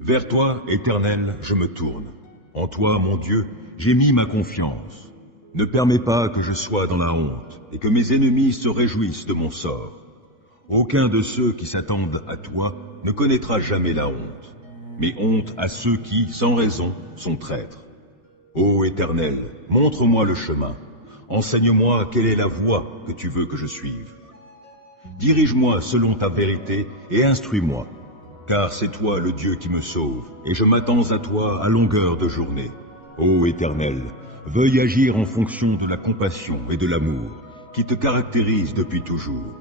Vers toi, Éternel, je me tourne. En toi, mon Dieu, j'ai mis ma confiance. Ne permets pas que je sois dans la honte et que mes ennemis se réjouissent de mon sort. Aucun de ceux qui s'attendent à toi ne connaîtra jamais la honte, mais honte à ceux qui, sans raison, sont traîtres. Ô Éternel, montre-moi le chemin. Enseigne-moi quelle est la voie que tu veux que je suive. Dirige-moi selon ta vérité et instruis-moi, car c'est toi le Dieu qui me sauve, et je m'attends à toi à longueur de journée. Ô Éternel, veuille agir en fonction de la compassion et de l'amour qui te caractérisent depuis toujours.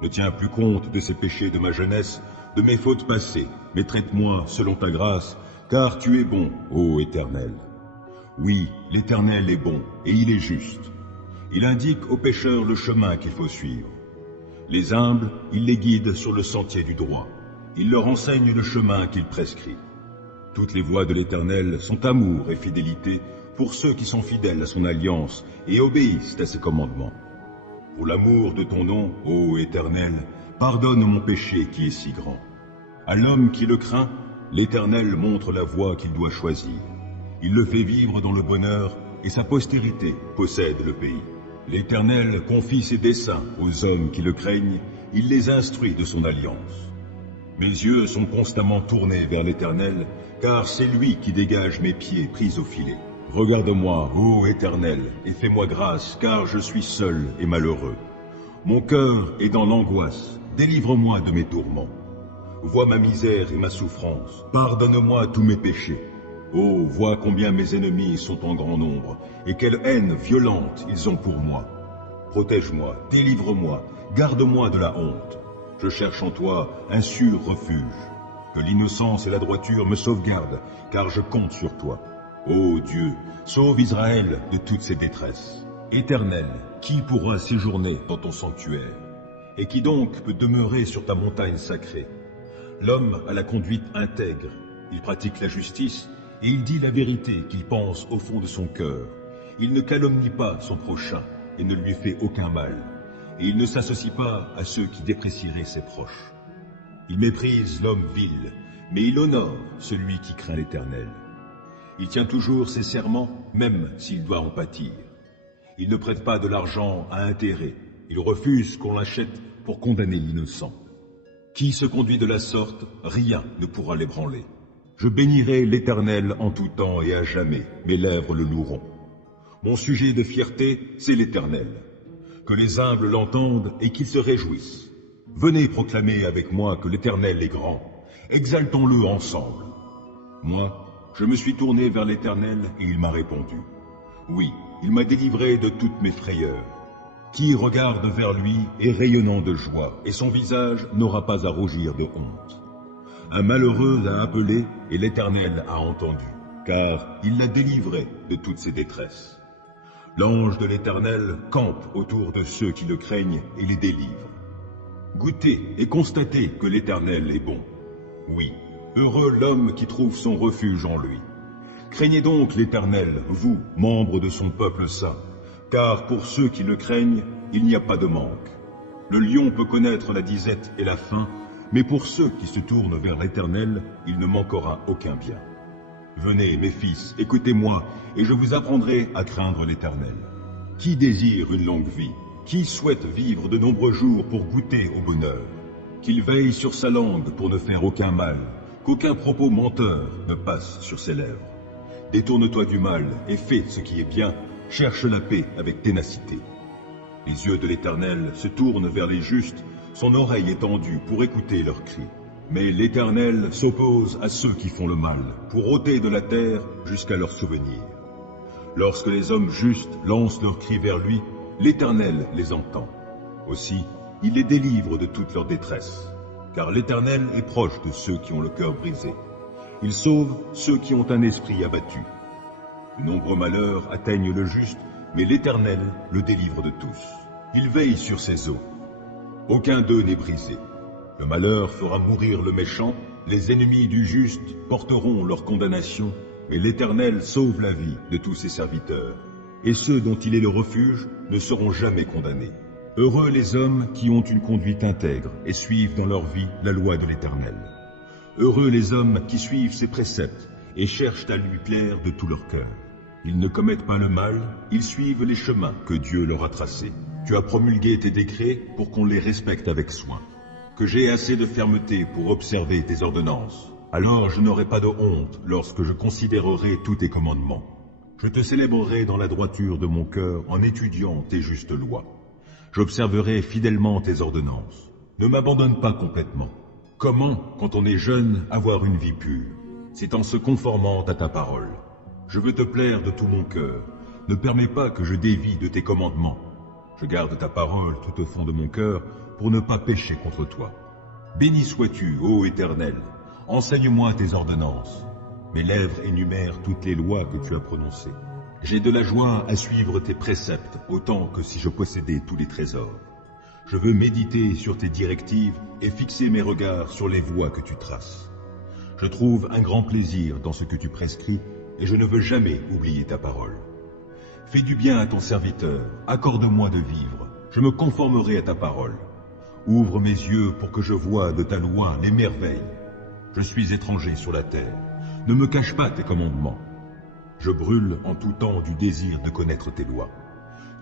Ne tiens plus compte de ces péchés de ma jeunesse, de mes fautes passées, mais traite-moi selon ta grâce, car tu es bon, ô Éternel. Oui, l'Éternel est bon, et il est juste. Il indique aux pécheurs le chemin qu'il faut suivre. Les humbles, il les guide sur le sentier du droit. Il leur enseigne le chemin qu'il prescrit. Toutes les voies de l'Éternel sont amour et fidélité pour ceux qui sont fidèles à son alliance et obéissent à ses commandements. Pour l'amour de ton nom, ô Éternel, pardonne mon péché qui est si grand. À l'homme qui le craint, l'Éternel montre la voie qu'il doit choisir. Il le fait vivre dans le bonheur, et sa postérité possède le pays. L'Éternel confie ses desseins aux hommes qui le craignent, il les instruit de son alliance. Mes yeux sont constamment tournés vers l'Éternel, car c'est lui qui dégage mes pieds pris au filet. Regarde-moi, ô Éternel, et fais-moi grâce, car je suis seul et malheureux. Mon cœur est dans l'angoisse, délivre-moi de mes tourments. Vois ma misère et ma souffrance, pardonne-moi tous mes péchés. Oh, vois combien mes ennemis sont en grand nombre, et quelle haine violente ils ont pour moi. Protège-moi, délivre-moi, garde-moi de la honte. Je cherche en toi un sûr refuge. Que l'innocence et la droiture me sauvegardent, car je compte sur toi. Ô Dieu, sauve Israël de toutes ses détresses. Éternel, qui pourra séjourner dans ton sanctuaire? Et qui donc peut demeurer sur ta montagne sacrée? L'homme a la conduite intègre, il pratique la justice, et il dit la vérité qu'il pense au fond de son cœur. Il ne calomnie pas son prochain et ne lui fait aucun mal. Et il ne s'associe pas à ceux qui déprécieraient ses proches. Il méprise l'homme vil, mais il honore celui qui craint l'Éternel. Il tient toujours ses serments, même s'il doit en pâtir. Il ne prête pas de l'argent à intérêt. Il refuse qu'on l'achète pour condamner l'innocent. Qui se conduit de la sorte, rien ne pourra l'ébranler. Je bénirai l'Éternel en tout temps et à jamais, mes lèvres le loueront. Mon sujet de fierté, c'est l'Éternel. Que les humbles l'entendent et qu'ils se réjouissent. Venez proclamer avec moi que l'Éternel est grand. Exaltons-le ensemble. Moi, je me suis tourné vers l'Éternel et il m'a répondu. Oui, il m'a délivré de toutes mes frayeurs. Qui regarde vers lui est rayonnant de joie, et son visage n'aura pas à rougir de honte. Un malheureux l'a appelé et l'Éternel a entendu, car il l'a délivré de toutes ses détresses. L'ange de l'Éternel campe autour de ceux qui le craignent et les délivre. Goûtez et constatez que l'Éternel est bon. Oui, heureux l'homme qui trouve son refuge en lui. Craignez donc l'Éternel, vous, membres de son peuple saint, car pour ceux qui le craignent, il n'y a pas de manque. Le lion peut connaître la disette et la faim, mais pour ceux qui se tournent vers l'Éternel, il ne manquera aucun bien. Venez, mes fils, écoutez-moi, et je vous apprendrai à craindre l'Éternel. Qui désire une longue vie? Qui souhaite vivre de nombreux jours pour goûter au bonheur? Qu'il veille sur sa langue pour ne faire aucun mal, qu'aucun propos menteur ne passe sur ses lèvres. Détourne-toi du mal et fais ce qui est bien, cherche la paix avec ténacité. Les yeux de l'Éternel se tournent vers les justes, son oreille est tendue pour écouter leurs cris. Mais l'Éternel s'oppose à ceux qui font le mal, pour ôter de la terre jusqu'à leur souvenir. Lorsque les hommes justes lancent leurs cris vers lui, l'Éternel les entend. Aussi, il les délivre de toute leur détresse, car l'Éternel est proche de ceux qui ont le cœur brisé. Il sauve ceux qui ont un esprit abattu. De nombreux malheurs atteignent le juste, mais l'Éternel le délivre de tous. Il veille sur ses eaux. Aucun d'eux n'est brisé. Le malheur fera mourir le méchant, les ennemis du juste porteront leur condamnation, mais l'Éternel sauve la vie de tous ses serviteurs. Et ceux dont il est le refuge ne seront jamais condamnés. Heureux les hommes qui ont une conduite intègre et suivent dans leur vie la loi de l'Éternel. Heureux les hommes qui suivent ses préceptes et cherchent à lui plaire de tout leur cœur. Ils ne commettent pas le mal, ils suivent les chemins que Dieu leur a tracés. Tu as promulgué tes décrets pour qu'on les respecte avec soin. Que j'ai assez de fermeté pour observer tes ordonnances. Alors je n'aurai pas de honte lorsque je considérerai tous tes commandements. Je te célébrerai dans la droiture de mon cœur en étudiant tes justes lois. J'observerai fidèlement tes ordonnances. Ne m'abandonne pas complètement. Comment, quand on est jeune, avoir une vie pure? C'est en se conformant à ta parole. Je veux te plaire de tout mon cœur. Ne permets pas que je dévie de tes commandements. Je garde ta parole tout au fond de mon cœur pour ne pas pécher contre toi. Béni sois-tu, ô Éternel. Enseigne-moi tes ordonnances. Mes lèvres énumèrent toutes les lois que tu as prononcées. J'ai de la joie à suivre tes préceptes, autant que si je possédais tous les trésors. Je veux méditer sur tes directives et fixer mes regards sur les voies que tu traces. Je trouve un grand plaisir dans ce que tu prescris et je ne veux jamais oublier ta parole. Fais du bien à ton serviteur, accorde-moi de vivre, je me conformerai à ta parole. Ouvre mes yeux pour que je voie de ta loi les merveilles. Je suis étranger sur la terre, ne me cache pas tes commandements. Je brûle en tout temps du désir de connaître tes lois.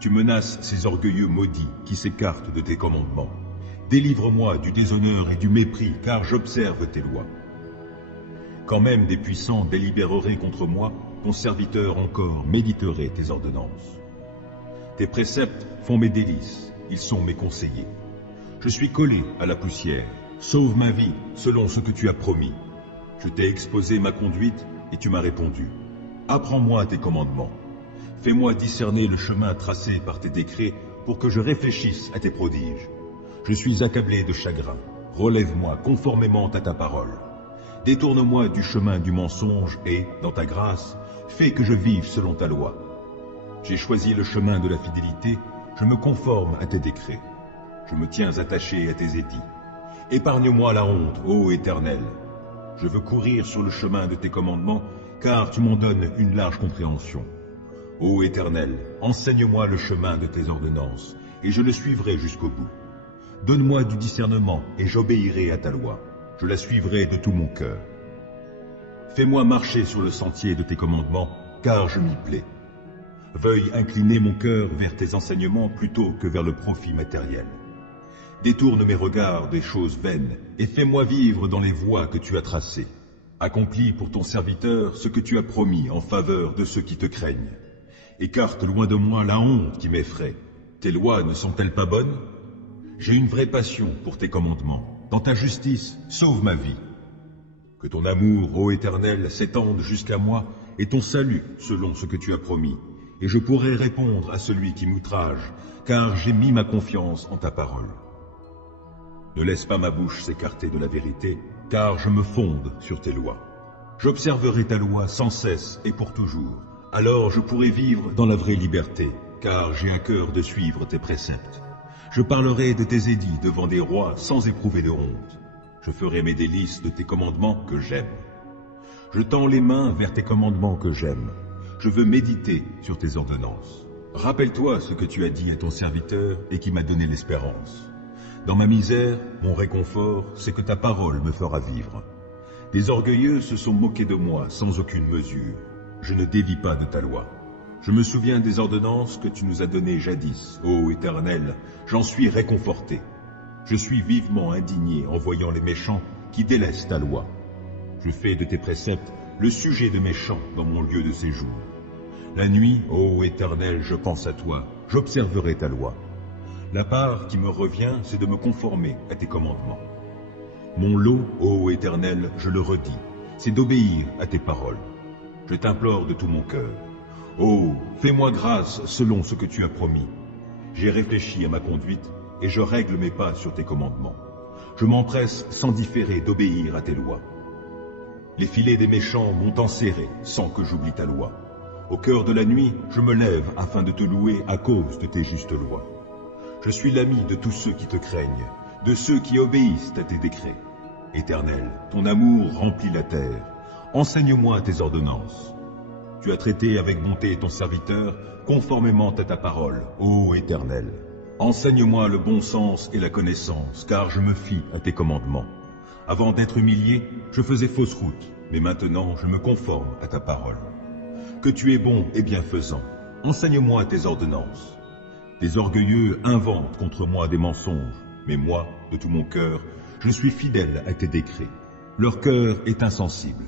Tu menaces ces orgueilleux maudits qui s'écartent de tes commandements. Délivre-moi du déshonneur et du mépris, car j'observe tes lois. Quand même des puissants délibéreraient contre moi, ton serviteur encore méditerait tes ordonnances. Tes préceptes font mes délices, ils sont mes conseillers. Je suis collé à la poussière, sauve ma vie selon ce que tu as promis. Je t'ai exposé ma conduite et tu m'as répondu. Apprends-moi tes commandements. Fais-moi discerner le chemin tracé par tes décrets pour que je réfléchisse à tes prodiges. Je suis accablé de chagrin. Relève-moi conformément à ta parole. Détourne-moi du chemin du mensonge et, dans ta grâce, fais que je vive selon ta loi. J'ai choisi le chemin de la fidélité, je me conforme à tes décrets. Je me tiens attaché à tes édits. Épargne-moi la honte, ô Éternel. Je veux courir sur le chemin de tes commandements, car tu m'en donnes une large compréhension. Ô Éternel, enseigne-moi le chemin de tes ordonnances, et je le suivrai jusqu'au bout. Donne-moi du discernement, et j'obéirai à ta loi. Je la suivrai de tout mon cœur. Fais-moi marcher sur le sentier de tes commandements, car je m'y plais. Veuille incliner mon cœur vers tes enseignements plutôt que vers le profit matériel. Détourne mes regards des choses vaines, et fais-moi vivre dans les voies que tu as tracées. Accomplis pour ton serviteur ce que tu as promis en faveur de ceux qui te craignent. Écarte loin de moi la honte qui m'effraie. Tes lois ne sont-elles pas bonnes? J'ai une vraie passion pour tes commandements. Dans ta justice, sauve ma vie. Que ton amour, ô Éternel, s'étende jusqu'à moi, et ton salut selon ce que tu as promis. Et je pourrai répondre à celui qui m'outrage, car j'ai mis ma confiance en ta parole. Ne laisse pas ma bouche s'écarter de la vérité, car je me fonde sur tes lois. J'observerai ta loi sans cesse et pour toujours. Alors je pourrai vivre dans la vraie liberté, car j'ai à cœur de suivre tes préceptes. Je parlerai de tes édits devant des rois sans éprouver de honte. Je ferai mes délices de tes commandements que j'aime. Je tends les mains vers tes commandements que j'aime. Je veux méditer sur tes ordonnances. Rappelle-toi ce que tu as dit à ton serviteur et qui m'a donné l'espérance. Dans ma misère, mon réconfort, c'est que ta parole me fera vivre. Des orgueilleux se sont moqués de moi sans aucune mesure. Je ne dévie pas de ta loi. Je me souviens des ordonnances que tu nous as données jadis. Ô Éternel, j'en suis réconforté. Je suis vivement indigné en voyant les méchants qui délaissent ta loi. Je fais de tes préceptes le sujet de mes chants dans mon lieu de séjour. La nuit, ô Éternel, je pense à toi, j'observerai ta loi. La part qui me revient, c'est de me conformer à tes commandements. Mon lot, ô Éternel, je le redis, c'est d'obéir à tes paroles. Je t'implore de tout mon cœur. Oh, fais-moi grâce selon ce que tu as promis. J'ai réfléchi à ma conduite et je règle mes pas sur tes commandements. Je m'empresse sans différer d'obéir à tes lois. Les filets des méchants m'ont enserré sans que j'oublie ta loi. Au cœur de la nuit, je me lève afin de te louer à cause de tes justes lois. Je suis l'ami de tous ceux qui te craignent, de ceux qui obéissent à tes décrets. Éternel, ton amour remplit la terre. Enseigne-moi tes ordonnances. Tu as traité avec bonté ton serviteur, conformément à ta parole, ô Éternel. Enseigne-moi le bon sens et la connaissance, car je me fie à tes commandements. Avant d'être humilié, je faisais fausse route, mais maintenant je me conforme à ta parole. Que tu es bon et bienfaisant, enseigne-moi tes ordonnances. Les orgueilleux inventent contre moi des mensonges, mais moi, de tout mon cœur, je suis fidèle à tes décrets. Leur cœur est insensible.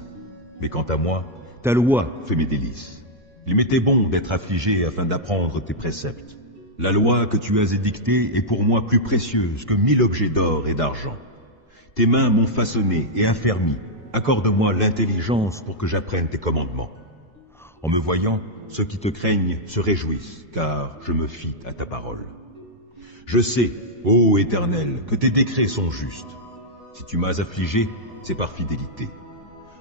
Mais quant à moi, ta loi fait mes délices. Il m'était bon d'être affligé afin d'apprendre tes préceptes. La loi que tu as édictée est pour moi plus précieuse que 1000 objets d'or et d'argent. Tes mains m'ont façonné et affermi. Accorde-moi l'intelligence pour que j'apprenne tes commandements. En me voyant, ceux qui te craignent se réjouissent, car je me fie à ta parole. Je sais, ô Éternel, que tes décrets sont justes. Si tu m'as affligé, c'est par fidélité.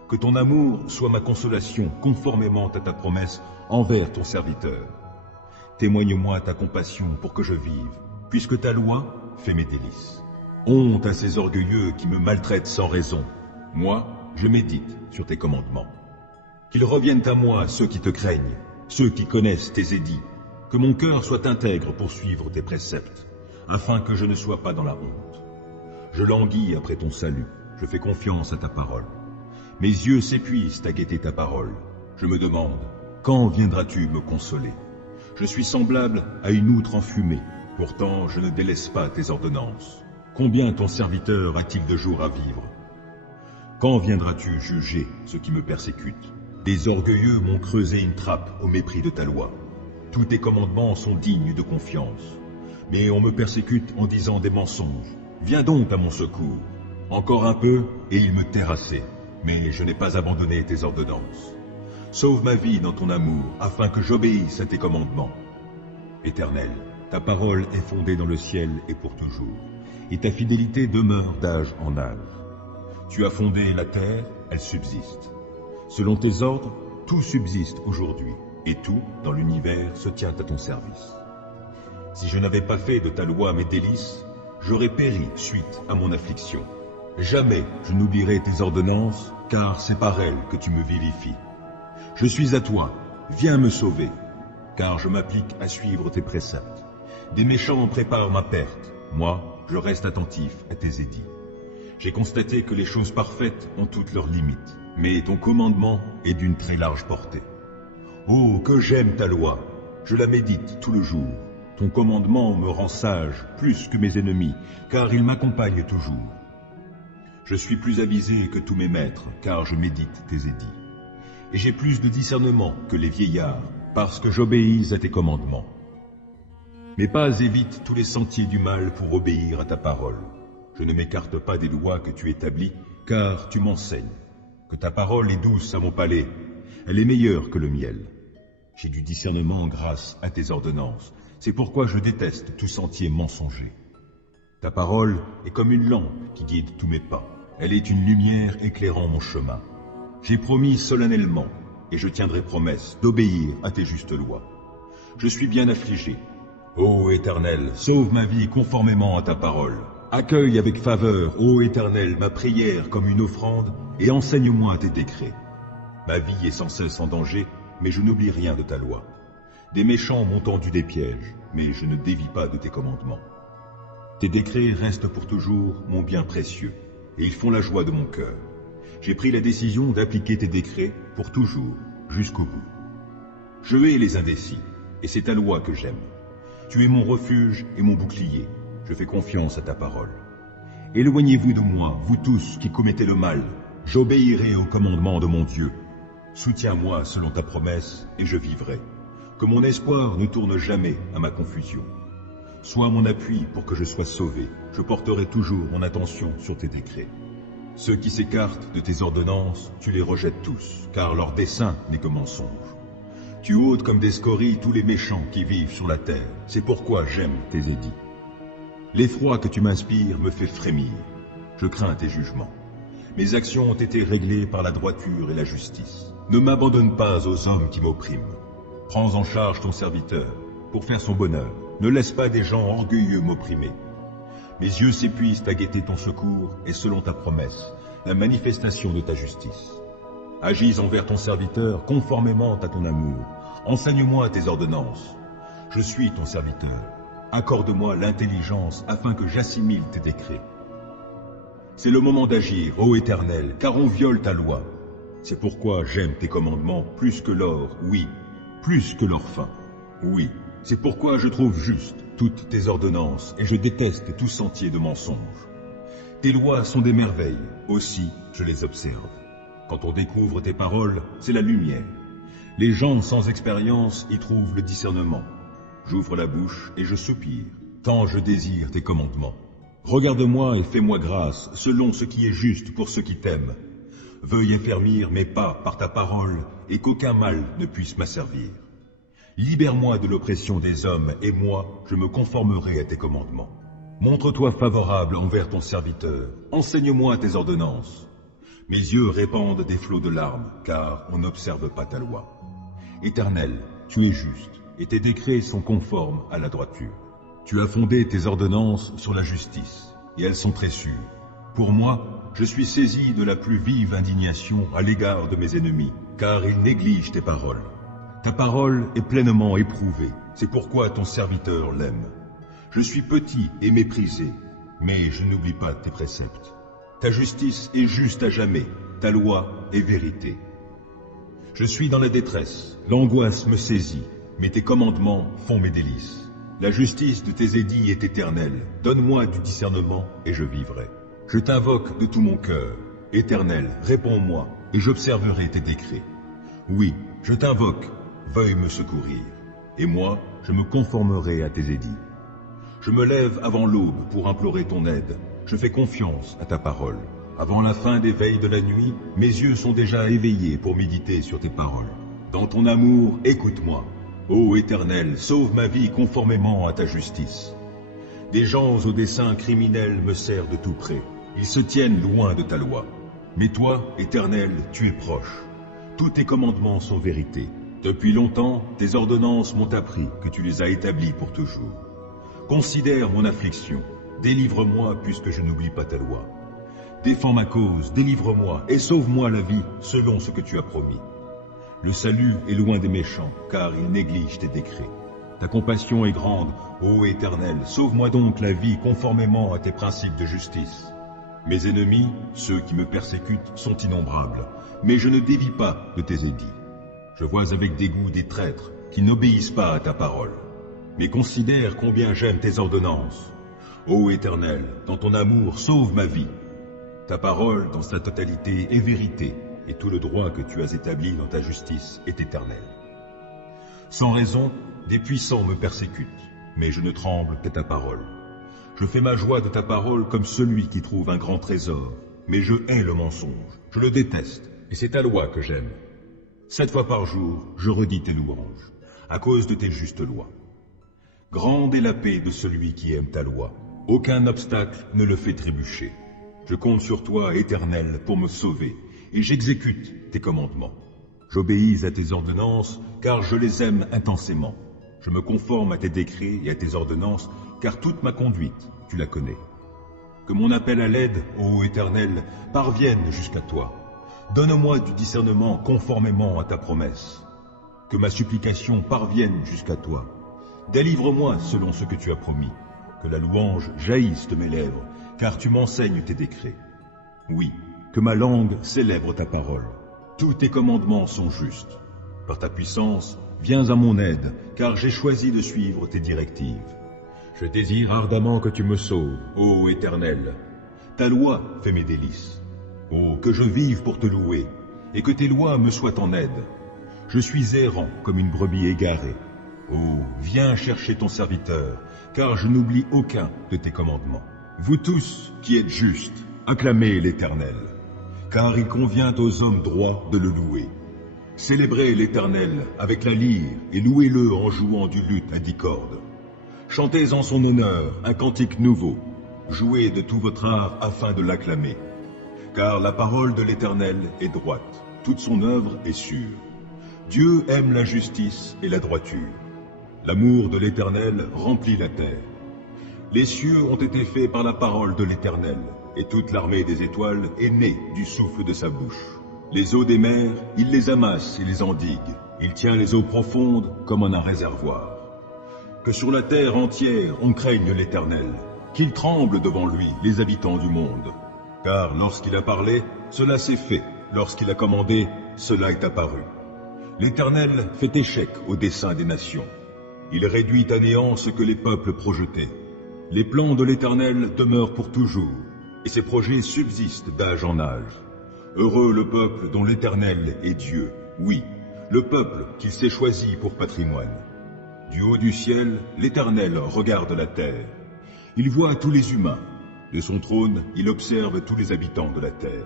Que ton amour soit ma consolation, conformément à ta promesse envers ton serviteur. Témoigne-moi ta compassion pour que je vive, puisque ta loi fait mes délices. Honte à ces orgueilleux qui me maltraitent sans raison. Moi, je médite sur tes commandements. Qu'ils reviennent à moi ceux qui te craignent, ceux qui connaissent tes édits. Que mon cœur soit intègre pour suivre tes préceptes, afin que je ne sois pas dans la honte. Je languis après ton salut, je fais confiance à ta parole. Mes yeux s'épuisent à guetter ta parole. Je me demande, quand viendras-tu me consoler? Je suis semblable à une outre enfumée, pourtant je ne délaisse pas tes ordonnances. Combien ton serviteur a-t-il de jours à vivre? Quand viendras-tu juger ceux qui me persécutent? Des orgueilleux m'ont creusé une trappe au mépris de ta loi. Tous tes commandements sont dignes de confiance. Mais on me persécute en disant des mensonges. Viens donc à mon secours. Encore un peu, et il me terrassait. Mais je n'ai pas abandonné tes ordonnances. Sauve ma vie dans ton amour, afin que j'obéisse à tes commandements. Éternel, ta parole est fondée dans le ciel et pour toujours, et ta fidélité demeure d'âge en âge. Tu as fondé la terre, elle subsiste. Selon tes ordres, tout subsiste aujourd'hui, et tout, dans l'univers, se tient à ton service. Si je n'avais pas fait de ta loi mes délices, j'aurais péri suite à mon affliction. Jamais je n'oublierai tes ordonnances, car c'est par elles que tu me vivifies. Je suis à toi, viens me sauver, car je m'applique à suivre tes préceptes. Des méchants préparent ma perte, moi, je reste attentif à tes édits. J'ai constaté que les choses parfaites ont toutes leurs limites, mais ton commandement est d'une très large portée. Oh, que j'aime ta loi, je la médite tout le jour. Ton commandement me rend sage plus que mes ennemis, car il m'accompagne toujours. Je suis plus avisé que tous mes maîtres, car je médite tes édits. Et j'ai plus de discernement que les vieillards, parce que j'obéis à tes commandements. Mes pas évitent tous les sentiers du mal pour obéir à ta parole. Je ne m'écarte pas des lois que tu établis, car tu m'enseignes. Que ta parole est douce à mon palais, elle est meilleure que le miel. J'ai du discernement grâce à tes ordonnances, c'est pourquoi je déteste tout sentier mensonger. Ta parole est comme une lampe qui guide tous mes pas, elle est une lumière éclairant mon chemin. J'ai promis solennellement, et je tiendrai promesse, d'obéir à tes justes lois. Je suis bien affligé. Ô Éternel, sauve ma vie conformément à ta parole. Accueille avec faveur, ô Éternel, ma prière comme une offrande, et enseigne-moi tes décrets. Ma vie est sans cesse en danger, mais je n'oublie rien de ta loi. Des méchants m'ont tendu des pièges, mais je ne dévie pas de tes commandements. Tes décrets restent pour toujours mon bien précieux, et ils font la joie de mon cœur. J'ai pris la décision d'appliquer tes décrets pour toujours, jusqu'au bout. Je hais les indécis, et c'est ta loi que j'aime. Tu es mon refuge et mon bouclier, je fais confiance à ta parole. Éloignez-vous de moi, vous tous qui commettez le mal, j'obéirai au commandement de mon Dieu. Soutiens-moi selon ta promesse, et je vivrai. Que mon espoir ne tourne jamais à ma confusion. Sois mon appui pour que je sois sauvé, je porterai toujours mon attention sur tes décrets. Ceux qui s'écartent de tes ordonnances, tu les rejettes tous, car leur dessein n'est que mensonge. Tu ôtes comme des scories tous les méchants qui vivent sur la terre, c'est pourquoi j'aime tes édits. L'effroi que tu m'inspires me fait frémir, je crains tes jugements. Mes actions ont été réglées par la droiture et la justice. Ne m'abandonne pas aux hommes qui m'oppriment. Prends en charge ton serviteur, pour faire son bonheur. Ne laisse pas des gens orgueilleux m'opprimer. Mes yeux s'épuisent à guetter ton secours, et selon ta promesse, la manifestation de ta justice. Agis envers ton serviteur conformément à ton amour. Enseigne-moi tes ordonnances. Je suis ton serviteur. Accorde-moi l'intelligence afin que j'assimile tes décrets. C'est le moment d'agir, ô Éternel, car on viole ta loi. C'est pourquoi j'aime tes commandements plus que l'or, oui, plus que l'or fin. Oui, c'est pourquoi je trouve juste toutes tes ordonnances et je déteste tout sentier de mensonge. Tes lois sont des merveilles, aussi je les observe. Quand on découvre tes paroles, c'est la lumière. Les gens sans expérience y trouvent le discernement. J'ouvre la bouche et je soupire, tant je désire tes commandements. Regarde-moi et fais-moi grâce, selon ce qui est juste pour ceux qui t'aiment. Veuille affermir mes pas par ta parole, et qu'aucun mal ne puisse m'asservir. Libère-moi de l'oppression des hommes, et moi, je me conformerai à tes commandements. Montre-toi favorable envers ton serviteur, enseigne-moi tes ordonnances. Mes yeux répandent des flots de larmes, car on n'observe pas ta loi. Éternel, tu es juste, et tes décrets sont conformes à la droiture. Tu as fondé tes ordonnances sur la justice, et elles sont très sûres. Pour moi, je suis saisi de la plus vive indignation à l'égard de mes ennemis, car ils négligent tes paroles. Ta parole est pleinement éprouvée, c'est pourquoi ton serviteur l'aime. Je suis petit et méprisé, mais je n'oublie pas tes préceptes. Ta justice est juste à jamais, ta loi est vérité. Je suis dans la détresse, l'angoisse me saisit, mais tes commandements font mes délices. La justice de tes édits est éternelle, donne-moi du discernement et je vivrai. Je t'invoque de tout mon cœur, Éternel, réponds-moi et j'observerai tes décrets. Oui, je t'invoque, veuille me secourir, et moi, je me conformerai à tes édits. Je me lève avant l'aube pour implorer ton aide, je fais confiance à ta parole. Avant la fin des veilles de la nuit, mes yeux sont déjà éveillés pour méditer sur tes paroles. Dans ton amour, écoute-moi. Ô Éternel, sauve ma vie conformément à ta justice. Des gens au dessein criminel me serrent de tout près. Ils se tiennent loin de ta loi. Mais toi, Éternel, tu es proche. Tous tes commandements sont vérité. Depuis longtemps, tes ordonnances m'ont appris que tu les as établies pour toujours. Considère mon affliction. Délivre-moi puisque je n'oublie pas ta loi. Défends ma cause, délivre-moi et sauve-moi la vie selon ce que tu as promis. Le salut est loin des méchants, car ils négligent tes décrets. Ta compassion est grande, ô Éternel, sauve-moi donc la vie conformément à tes principes de justice. Mes ennemis, ceux qui me persécutent, sont innombrables, mais je ne dévie pas de tes édits. Je vois avec dégoût des traîtres qui n'obéissent pas à ta parole. Mais considère combien j'aime tes ordonnances. Ô Éternel, dans ton amour, sauve ma vie. Ta parole, dans sa totalité, est vérité, et tout le droit que tu as établi dans ta justice est éternel. Sans raison, des puissants me persécutent, mais je ne tremble qu'à ta parole. Je fais ma joie de ta parole comme celui qui trouve un grand trésor, mais je hais le mensonge, je le déteste, et c'est ta loi que j'aime. 7 fois par jour, je redis tes louanges, à cause de tes justes lois. Grande est la paix de celui qui aime ta loi, aucun obstacle ne le fait trébucher. Je compte sur toi, Éternel, pour me sauver, et j'exécute tes commandements. J'obéis à tes ordonnances, car je les aime intensément. Je me conforme à tes décrets et à tes ordonnances, car toute ma conduite, tu la connais. Que mon appel à l'aide, ô Éternel, parvienne jusqu'à toi. Donne-moi du discernement conformément à ta promesse. Que ma supplication parvienne jusqu'à toi. Délivre-moi selon ce que tu as promis. Que la louange jaillisse de mes lèvres, car tu m'enseignes tes décrets. Oui, que ma langue célèbre ta parole. Tous tes commandements sont justes. Par ta puissance, viens à mon aide, car j'ai choisi de suivre tes directives. Je désire ardemment que tu me sauves, ô Éternel. Ta loi fait mes délices. Oh, que je vive pour te louer, et que tes lois me soient en aide. Je suis errant comme une brebis égarée. Oh, viens chercher ton serviteur, car je n'oublie aucun de tes commandements. Vous tous qui êtes justes, acclamez l'Éternel, car il convient aux hommes droits de le louer. Célébrez l'Éternel avec la lyre et louez-le en jouant du luth à 10 cordes. Chantez en son honneur un cantique nouveau. Jouez de tout votre art afin de l'acclamer. Car la parole de l'Éternel est droite, toute son œuvre est sûre. Dieu aime la justice et la droiture. L'amour de l'Éternel remplit la terre. Les cieux ont été faits par la parole de l'Éternel, et toute l'armée des étoiles est née du souffle de sa bouche. Les eaux des mers, il les amasse et les endigue. Il tient les eaux profondes comme en un réservoir. Que sur la terre entière on craigne l'Éternel, qu'ils tremblent devant lui, les habitants du monde. Car lorsqu'il a parlé, cela s'est fait. Lorsqu'il a commandé, cela est apparu. L'Éternel fait échec au dessein des nations. Il réduit à néant ce que les peuples projetaient. Les plans de l'Éternel demeurent pour toujours, et ses projets subsistent d'âge en âge. Heureux le peuple dont l'Éternel est Dieu. Oui, le peuple qu'il s'est choisi pour patrimoine. Du haut du ciel, l'Éternel regarde la terre. Il voit tous les humains. De son trône, il observe tous les habitants de la terre.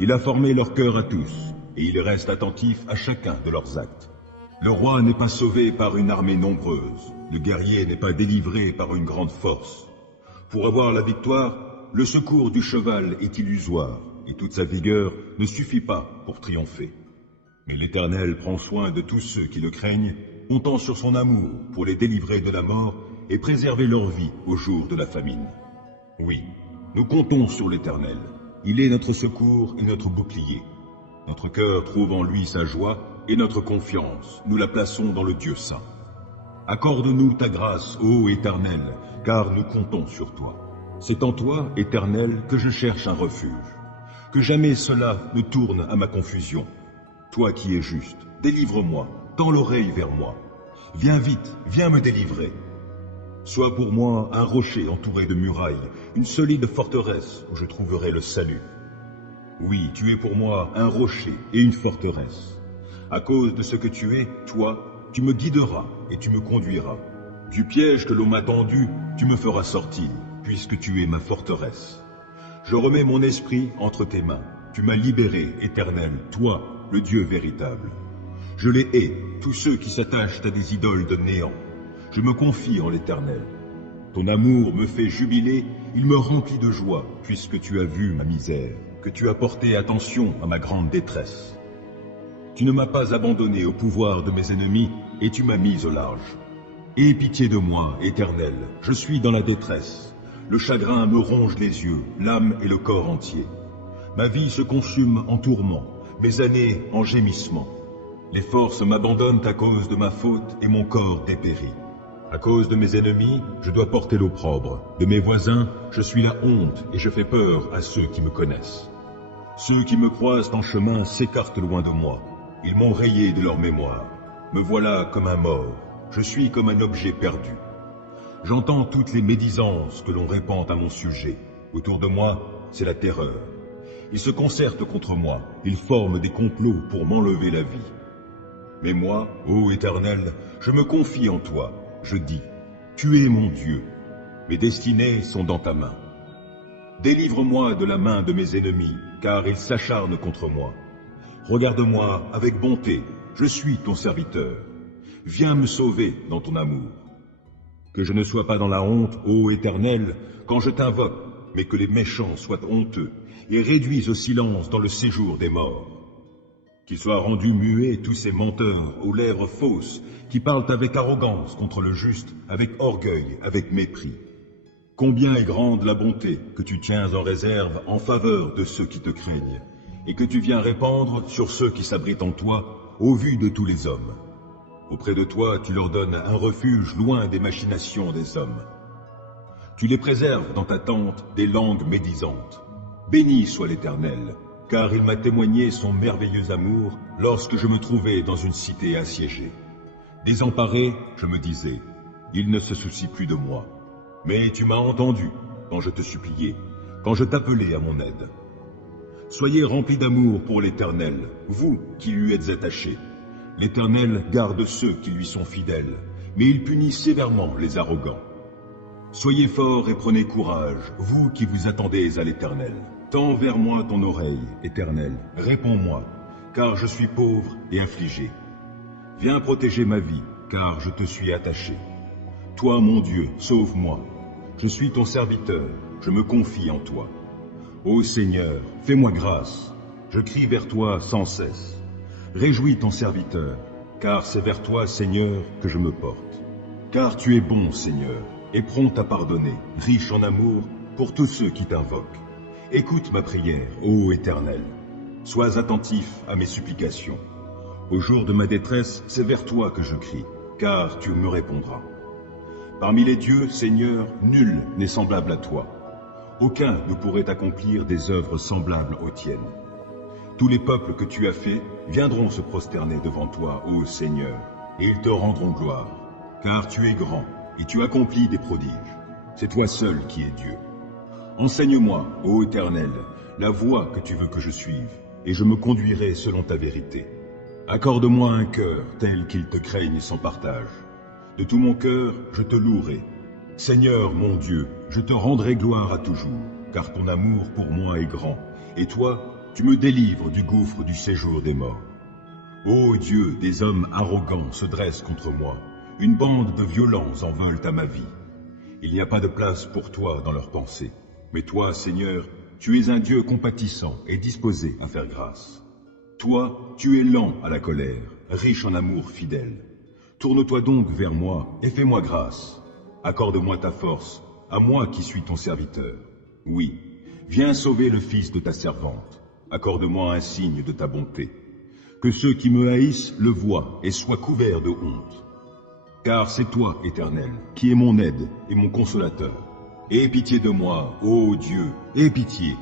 Il a formé leur cœur à tous, et il reste attentif à chacun de leurs actes. Le roi n'est pas sauvé par une armée nombreuse, le guerrier n'est pas délivré par une grande force. Pour avoir la victoire, le secours du cheval est illusoire, et toute sa vigueur ne suffit pas pour triompher. Mais l'Éternel prend soin de tous ceux qui le craignent, comptant sur son amour pour les délivrer de la mort et préserver leur vie au jour de la famine. Oui, nous comptons sur l'Éternel. Il est notre secours et notre bouclier. Notre cœur trouve en lui sa joie et notre confiance, nous la plaçons dans le Dieu saint. Accorde-nous ta grâce, ô Éternel, car nous comptons sur toi. C'est en toi, Éternel, que je cherche un refuge. Que jamais cela ne tourne à ma confusion. Toi qui es juste, délivre-moi, tends l'oreille vers moi. Viens vite, viens me délivrer. Sois pour moi un rocher entouré de murailles, une solide forteresse où je trouverai le salut. Oui, tu es pour moi un rocher et une forteresse. À cause de ce que tu es, toi, tu me guideras et tu me conduiras. Du piège que l'on m'a tendu, tu me feras sortir, puisque tu es ma forteresse. Je remets mon esprit entre tes mains. Tu m'as libéré, Éternel, toi, le Dieu véritable. Je les hais, tous ceux qui s'attachent à des idoles de néant. Je me confie en l'Éternel. Ton amour me fait jubiler, il me remplit de joie, puisque tu as vu ma misère, que tu as porté attention à ma grande détresse. Tu ne m'as pas abandonné au pouvoir de mes ennemis, et tu m'as mis au large. Aie pitié de moi, Éternel, je suis dans la détresse. Le chagrin me ronge les yeux, l'âme et le corps entier. Ma vie se consume en tourments, mes années en gémissements. Les forces m'abandonnent à cause de ma faute et mon corps dépérit. À cause de mes ennemis, je dois porter l'opprobre. De mes voisins, je suis la honte et je fais peur à ceux qui me connaissent. Ceux qui me croisent en chemin s'écartent loin de moi. Ils m'ont rayé de leur mémoire. Me voilà comme un mort. Je suis comme un objet perdu. J'entends toutes les médisances que l'on répand à mon sujet. Autour de moi, c'est la terreur. Ils se concertent contre moi. Ils forment des complots pour m'enlever la vie. Mais moi, ô Éternel, je me confie en toi. Je dis, tu es mon Dieu. Mes destinées sont dans ta main. Délivre-moi de la main de mes ennemis, car ils s'acharnent contre moi. Regarde-moi avec bonté, je suis ton serviteur. Viens me sauver dans ton amour. Que je ne sois pas dans la honte, ô Éternel, quand je t'invoque, mais que les méchants soient honteux et réduits au silence dans le séjour des morts. Qu'ils soient rendus muets tous ces menteurs aux lèvres fausses qui parlent avec arrogance contre le juste, avec orgueil, avec mépris. Combien est grande la bonté que tu tiens en réserve en faveur de ceux qui te craignent, et que tu viens répandre sur ceux qui s'abritent en toi, au vu de tous les hommes. Auprès de toi, tu leur donnes un refuge loin des machinations des hommes. Tu les préserves dans ta tente des langues médisantes. Béni soit l'Éternel, car il m'a témoigné son merveilleux amour lorsque je me trouvais dans une cité assiégée. Désemparé, je me disais, il ne se soucie plus de moi. Mais tu m'as entendu quand je te suppliais, quand je t'appelais à mon aide. Soyez remplis d'amour pour l'Éternel, vous qui lui êtes attachés. L'Éternel garde ceux qui lui sont fidèles, mais il punit sévèrement les arrogants. Soyez forts et prenez courage, vous qui vous attendez à l'Éternel. Tends vers moi ton oreille, Éternel, réponds-moi, car je suis pauvre et affligé. Viens protéger ma vie, car je te suis attaché. Toi, mon Dieu, sauve-moi. Je suis ton serviteur, je me confie en toi. Ô Seigneur, fais-moi grâce. Je crie vers toi sans cesse. Réjouis ton serviteur, car c'est vers toi, Seigneur, que je me porte. Car tu es bon, Seigneur, et prompt à pardonner, riche en amour pour tous ceux qui t'invoquent. Écoute ma prière, ô Éternel. Sois attentif à mes supplications. Au jour de ma détresse, c'est vers toi que je crie, car tu me répondras. Parmi les dieux, Seigneur, nul n'est semblable à toi. Aucun ne pourrait accomplir des œuvres semblables aux tiennes. Tous les peuples que tu as faits viendront se prosterner devant toi, ô Seigneur, et ils te rendront gloire, car tu es grand et tu accomplis des prodiges. C'est toi seul qui es Dieu. Enseigne-moi, ô Éternel, la voie que tu veux que je suive, et je me conduirai selon ta vérité. Accorde-moi un cœur tel qu'il te craigne sans partage. De tout mon cœur, je te louerai. Seigneur mon Dieu, je te rendrai gloire à toujours, car ton amour pour moi est grand, et toi, tu me délivres du gouffre du séjour des morts. Ô Dieu, des hommes arrogants se dressent contre moi, une bande de violents en veulent à ma vie. Il n'y a pas de place pour toi dans leurs pensées, mais toi, Seigneur, tu es un Dieu compatissant et disposé à faire grâce. Toi, tu es lent à la colère, riche en amour fidèle. Tourne-toi donc vers moi et fais-moi grâce. Accorde-moi ta force, à moi qui suis ton serviteur. Oui, viens sauver le fils de ta servante. Accorde-moi un signe de ta bonté. Que ceux qui me haïssent le voient et soient couverts de honte. Car c'est toi, Éternel, qui es mon aide et mon consolateur. Aie pitié de moi, ô Dieu, aie pitié,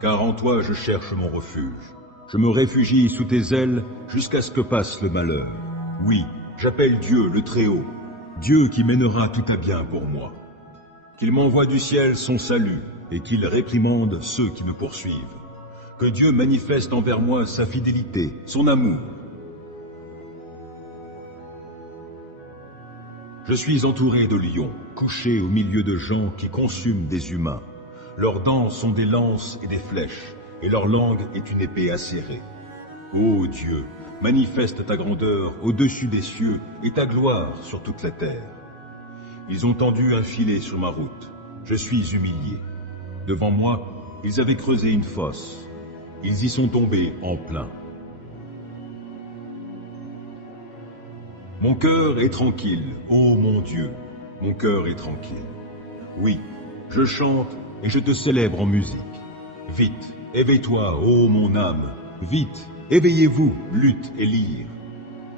car en toi je cherche mon refuge. Je me réfugie sous tes ailes jusqu'à ce que passe le malheur. Oui, j'appelle Dieu le Très-Haut, Dieu qui mènera tout à bien pour moi. Qu'il m'envoie du ciel son salut et qu'il réprimande ceux qui me poursuivent. Que Dieu manifeste envers moi sa fidélité, son amour. Je suis entouré de lions, couché au milieu de gens qui consument des humains. Leurs dents sont des lances et des flèches, et leur langue est une épée acérée. Ô Dieu, manifeste ta grandeur au-dessus des cieux et ta gloire sur toute la terre. Ils ont tendu un filet sur ma route. Je suis humilié. Devant moi, ils avaient creusé une fosse. Ils y sont tombés en plein. Mon cœur est tranquille, ô mon Dieu, mon cœur est tranquille. Oui, je chante et je te célèbre en musique. Vite, éveille-toi, ô mon âme, vite, éveillez-vous, lutte et lyre.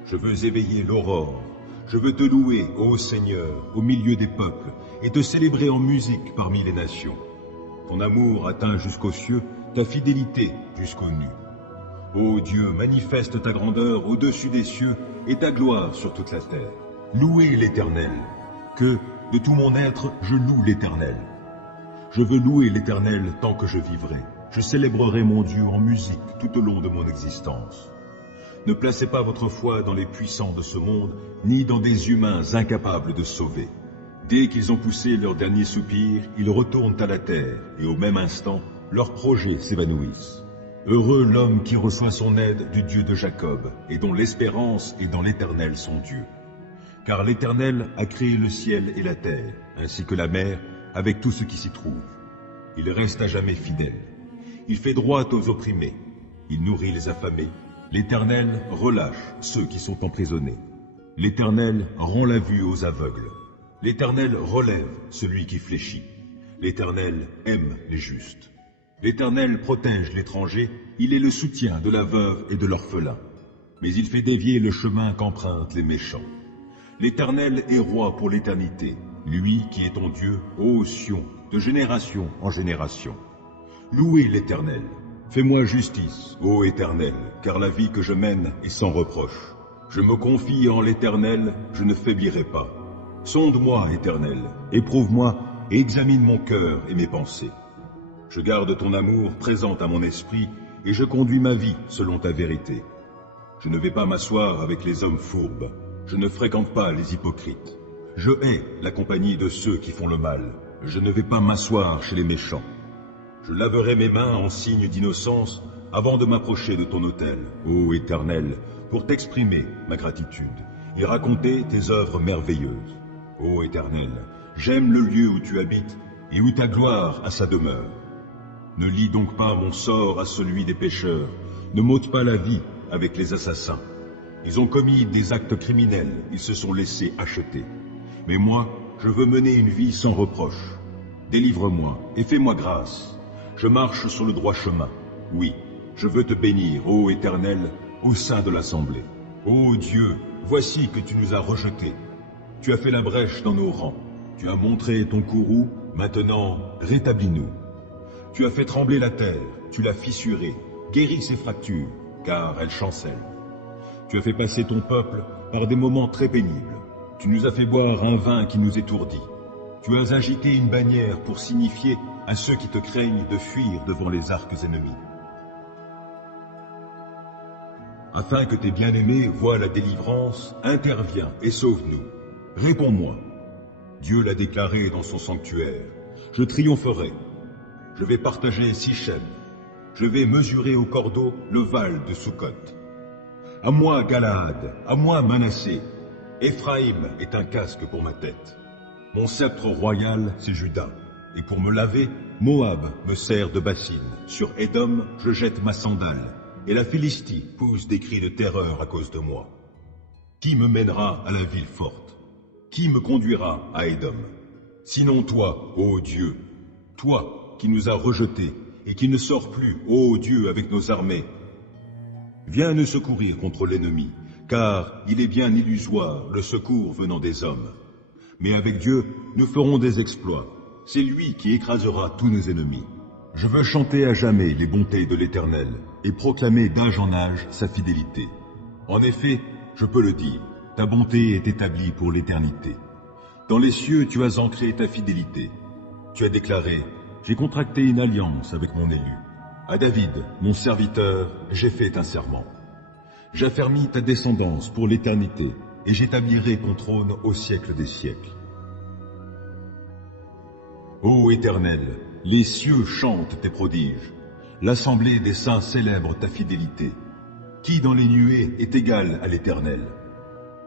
Je veux éveiller l'aurore, je veux te louer, ô Seigneur, au milieu des peuples, et te célébrer en musique parmi les nations. Ton amour atteint jusqu'aux cieux, ta fidélité jusqu'aux nues. Ô Dieu, manifeste ta grandeur au-dessus des cieux et ta gloire sur toute la terre. Louez l'Éternel, que, de tout mon être, je loue l'Éternel. Je veux louer l'Éternel tant que je vivrai. Je célébrerai mon Dieu en musique tout au long de mon existence. Ne placez pas votre foi dans les puissants de ce monde, ni dans des humains incapables de sauver. Dès qu'ils ont poussé leur dernier soupir, ils retournent à la terre, et au même instant, leurs projets s'évanouissent. Heureux l'homme qui reçoit son aide du Dieu de Jacob, et dont l'espérance est dans l'Éternel son Dieu. Car l'Éternel a créé le ciel et la terre, ainsi que la mer, avec tout ce qui s'y trouve. Il reste à jamais fidèle. Il fait droit aux opprimés. Il nourrit les affamés. L'Éternel relâche ceux qui sont emprisonnés. L'Éternel rend la vue aux aveugles. L'Éternel relève celui qui fléchit. L'Éternel aime les justes. L'Éternel protège l'étranger, il est le soutien de la veuve et de l'orphelin. Mais il fait dévier le chemin qu'empruntent les méchants. L'Éternel est roi pour l'éternité, lui qui est ton Dieu, ô Sion, de génération en génération. Louez l'Éternel. Fais-moi justice, ô Éternel, car la vie que je mène est sans reproche. Je me confie en l'Éternel, je ne faiblirai pas. Sonde-moi, Éternel, éprouve-moi et examine mon cœur et mes pensées. Je garde ton amour présent à mon esprit, et je conduis ma vie selon ta vérité. Je ne vais pas m'asseoir avec les hommes fourbes, je ne fréquente pas les hypocrites. Je hais la compagnie de ceux qui font le mal, je ne vais pas m'asseoir chez les méchants. Je laverai mes mains en signe d'innocence avant de m'approcher de ton autel, ô Éternel, pour t'exprimer ma gratitude et raconter tes œuvres merveilleuses. Ô Éternel, j'aime le lieu où tu habites et où ta gloire a sa demeure. Ne lie donc pas mon sort à celui des pécheurs, ne m'ôte pas la vie avec les assassins. Ils ont commis des actes criminels, ils se sont laissés acheter. Mais moi, je veux mener une vie sans reproche. Délivre-moi et fais-moi grâce. Je marche sur le droit chemin. Oui, je veux te bénir, ô Éternel, au sein de l'assemblée. Ô Dieu, voici que tu nous as rejetés. Tu as fait la brèche dans nos rangs. Tu as montré ton courroux, maintenant rétablis-nous. Tu as fait trembler la terre, tu l'as fissurée, guéris ses fractures, car elle chancelle. Tu as fait passer ton peuple par des moments très pénibles. Tu nous as fait boire un vin qui nous étourdit. Tu as agité une bannière pour signifier à ceux qui te craignent de fuir devant les arcs ennemis. Afin que tes bien-aimés voient la délivrance, interviens et sauve-nous. Réponds-moi. Dieu l'a déclaré dans son sanctuaire. Je triompherai. Je vais partager Sichem. Je vais mesurer au cordeau le val de Sukkot. À moi, Galaad, à moi, Manassé. Éphraïm est un casque pour ma tête. Mon sceptre royal, c'est Juda. Et pour me laver, Moab me sert de bassine. Sur Édom, je jette ma sandale. Et la Philistie pousse des cris de terreur à cause de moi. Qui me mènera à la ville forte? Qui me conduira à Édom? Sinon toi, ô Dieu, toi qui nous as rejetés et qui ne sors plus, ô Dieu, avec nos armées. Viens nous secourir contre l'ennemi, car il est bien illusoire le secours venant des hommes. Mais avec Dieu, nous ferons des exploits. C'est lui qui écrasera tous nos ennemis. Je veux chanter à jamais les bontés de l'Éternel et proclamer d'âge en âge sa fidélité. En effet, je peux le dire, ta bonté est établie pour l'éternité. Dans les cieux, tu as ancré ta fidélité. Tu as déclaré, j'ai contracté une alliance avec mon élu. À David, mon serviteur, j'ai fait un serment. J'affermis ta descendance pour l'éternité, et j'établirai ton trône au siècle des siècles. Ô Éternel, les cieux chantent tes prodiges. L'assemblée des saints célèbre ta fidélité. Qui dans les nuées est égal à l'Éternel?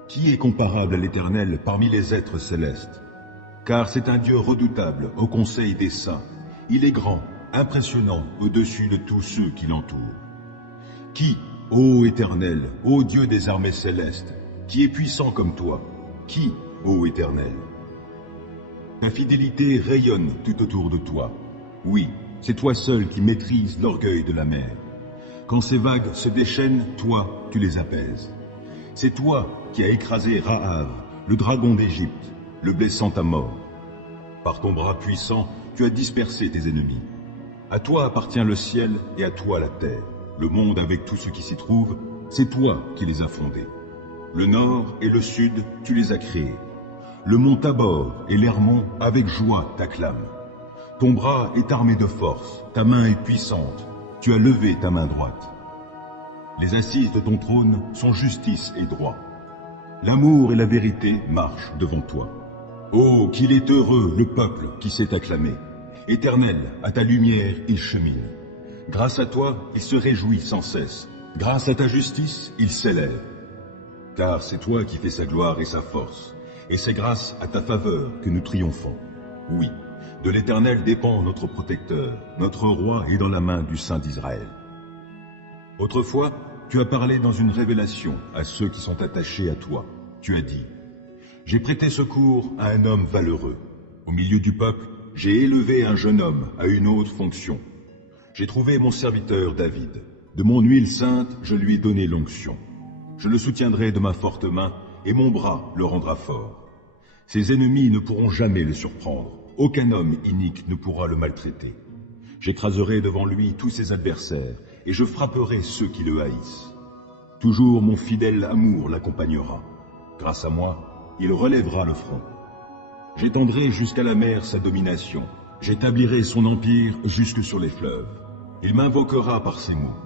Qui est comparable à l'Éternel parmi les êtres célestes? Car c'est un Dieu redoutable au conseil des saints. Il est grand, impressionnant au-dessus de tous ceux qui l'entourent. Qui, ô Éternel, ô Dieu des armées célestes, qui est puissant comme toi? Qui, ô Éternel? Ta fidélité rayonne tout autour de toi. Oui, c'est toi seul qui maîtrises l'orgueil de la mer. Quand ces vagues se déchaînent, toi, tu les apaises. C'est toi qui as écrasé Rahab, le dragon d'Égypte, le blessant à mort. Par ton bras puissant, tu as dispersé tes ennemis. À toi appartient le ciel et à toi la terre. Le monde avec tout ce qui s'y trouve, c'est toi qui les as fondés. Le nord et le sud, tu les as créés. Le mont Tabor et l'Hermon avec joie t'acclament. Ton bras est armé de force, ta main est puissante, tu as levé ta main droite. Les assises de ton trône sont justice et droit. L'amour et la vérité marchent devant toi. Oh, qu'il est heureux le peuple qui s'est acclamé. Éternel, à ta lumière il chemine. Grâce à toi, il se réjouit sans cesse. Grâce à ta justice, il s'élève. Car c'est toi qui fais sa gloire et sa force. Et c'est grâce à ta faveur que nous triomphons. Oui, de l'Éternel dépend notre protecteur. Notre roi est dans la main du Saint d'Israël. Autrefois, tu as parlé dans une révélation à ceux qui sont attachés à toi. Tu as dit, « J'ai prêté secours à un homme valeureux. Au milieu du peuple, j'ai élevé un jeune homme à une haute fonction. J'ai trouvé mon serviteur David. De mon huile sainte, je lui ai donné l'onction. Je le soutiendrai de ma forte main, et mon bras le rendra fort. Ses ennemis ne pourront jamais le surprendre. Aucun homme inique ne pourra le maltraiter. J'écraserai devant lui tous ses adversaires, et je frapperai ceux qui le haïssent. Toujours mon fidèle amour l'accompagnera. Grâce à moi, il relèvera le front. J'étendrai jusqu'à la mer sa domination. J'établirai son empire jusque sur les fleuves. Il m'invoquera par ces mots.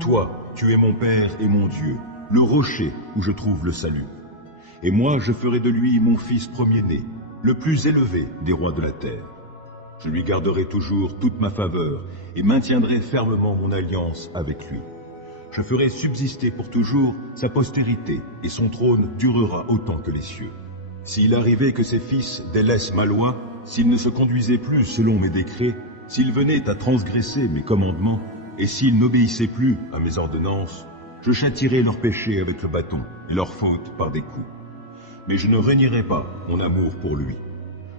Toi, tu es mon Père et mon Dieu, le rocher où je trouve le salut. Et moi, je ferai de lui mon fils premier-né, le plus élevé des rois de la terre. Je lui garderai toujours toute ma faveur et maintiendrai fermement mon alliance avec lui. Je ferai subsister pour toujours sa postérité et son trône durera autant que les cieux. S'il arrivait que ses fils délaissent ma loi, s'ils ne se conduisaient plus selon mes décrets, s'ils venaient à transgresser mes commandements, et s'ils n'obéissaient plus à mes ordonnances, je châtierai leurs péchés avec le bâton et leurs fautes par des coups. Mais je ne renierai pas mon amour pour lui.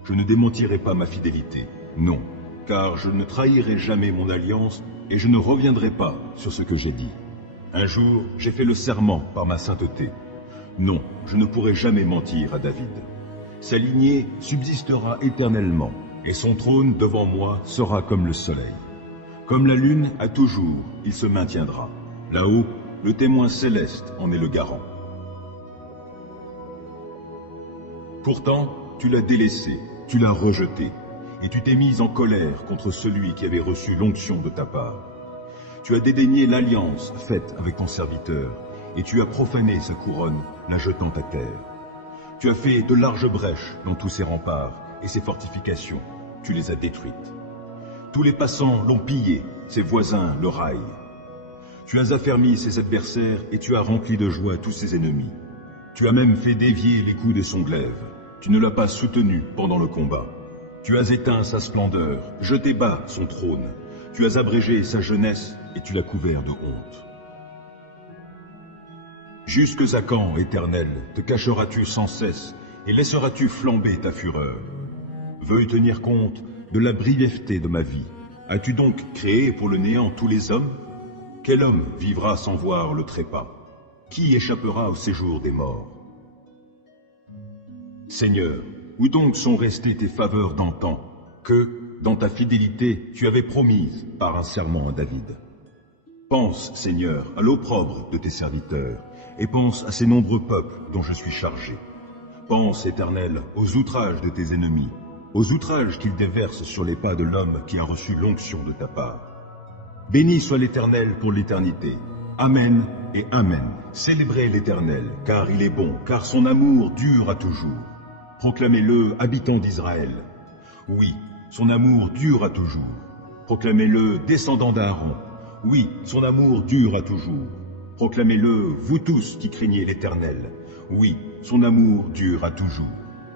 Je ne démentirai pas ma fidélité, non, car je ne trahirai jamais mon alliance et je ne reviendrai pas sur ce que j'ai dit. Un jour, j'ai fait le serment par ma sainteté. Non, je ne pourrai jamais mentir à David. Sa lignée subsistera éternellement, et son trône devant moi sera comme le soleil. Comme la lune à toujours, il se maintiendra. Là-haut, le témoin céleste en est le garant. Pourtant, tu l'as délaissé, tu l'as rejeté, et tu t'es mis en colère contre celui qui avait reçu l'onction de ta part. Tu as dédaigné l'alliance faite avec ton serviteur, et tu as profané sa couronne, la jetant à terre. Tu as fait de larges brèches dans tous ses remparts et ses fortifications, tu les as détruites. Tous les passants l'ont pillé, ses voisins le raillent. Tu as affermi ses adversaires et tu as rempli de joie tous ses ennemis. Tu as même fait dévier les coups de son glaive. Tu ne l'as pas soutenu pendant le combat. Tu as éteint sa splendeur, jeté bas son trône. Tu as abrégé sa jeunesse et tu l'as couvert de honte. Jusque à quand, Éternel, te cacheras-tu sans cesse et laisseras-tu flamber ta fureur? Veuille tenir compte de la brièveté de ma vie. As-tu donc créé pour le néant tous les hommes? Quel homme vivra sans voir le trépas? Qui échappera au séjour des morts? Seigneur, où donc sont restées tes faveurs d'antan, que, dans ta fidélité, tu avais promises par un serment à David? Pense, Seigneur, à l'opprobre de tes serviteurs, et pense à ces nombreux peuples dont je suis chargé. Pense, Éternel, aux outrages de tes ennemis, aux outrages qu'ils déversent sur les pas de l'homme qui a reçu l'onction de ta part. Béni soit l'Éternel pour l'éternité. Amen et Amen. Célébrez l'Éternel, car il est bon, car son amour dure à toujours. Proclamez-le, habitants d'Israël. Oui, son amour dure à toujours. Proclamez-le, descendants d'Aaron. Oui, son amour dure à toujours. Proclamez-le, vous tous qui craignez l'Éternel. Oui, son amour dure à toujours.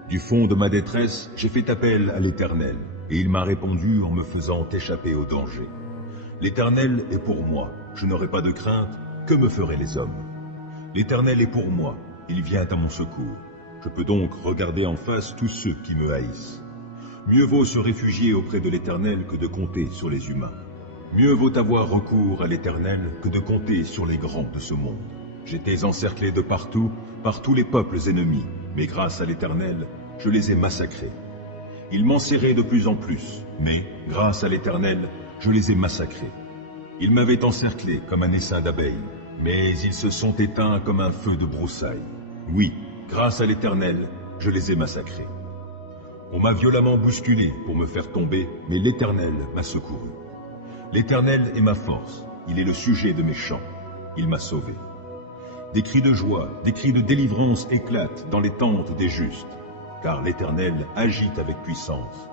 Du fond de ma détresse, j'ai fait appel à l'Éternel, et il m'a répondu en me faisant échapper au danger. L'Éternel est pour moi, je n'aurai pas de crainte, que me feraient les hommes? L'Éternel est pour moi, il vient à mon secours. Je peux donc regarder en face tous ceux qui me haïssent. Mieux vaut se réfugier auprès de l'Éternel que de compter sur les humains. Mieux vaut avoir recours à l'Éternel que de compter sur les grands de ce monde. J'étais encerclé de partout par tous les peuples ennemis, mais grâce à l'Éternel, je les ai massacrés. Ils m'enserraient de plus en plus, mais, grâce à l'Éternel, je les ai massacrés. Ils m'avaient encerclé comme un essaim d'abeilles, mais ils se sont éteints comme un feu de broussailles. Oui, grâce à l'Éternel, je les ai massacrés. On m'a violemment bousculé pour me faire tomber, mais l'Éternel m'a secouru. L'Éternel est ma force, il est le sujet de mes chants, il m'a sauvé. Des cris de joie, des cris de délivrance éclatent dans les tentes des justes, car l'Éternel agit avec puissance.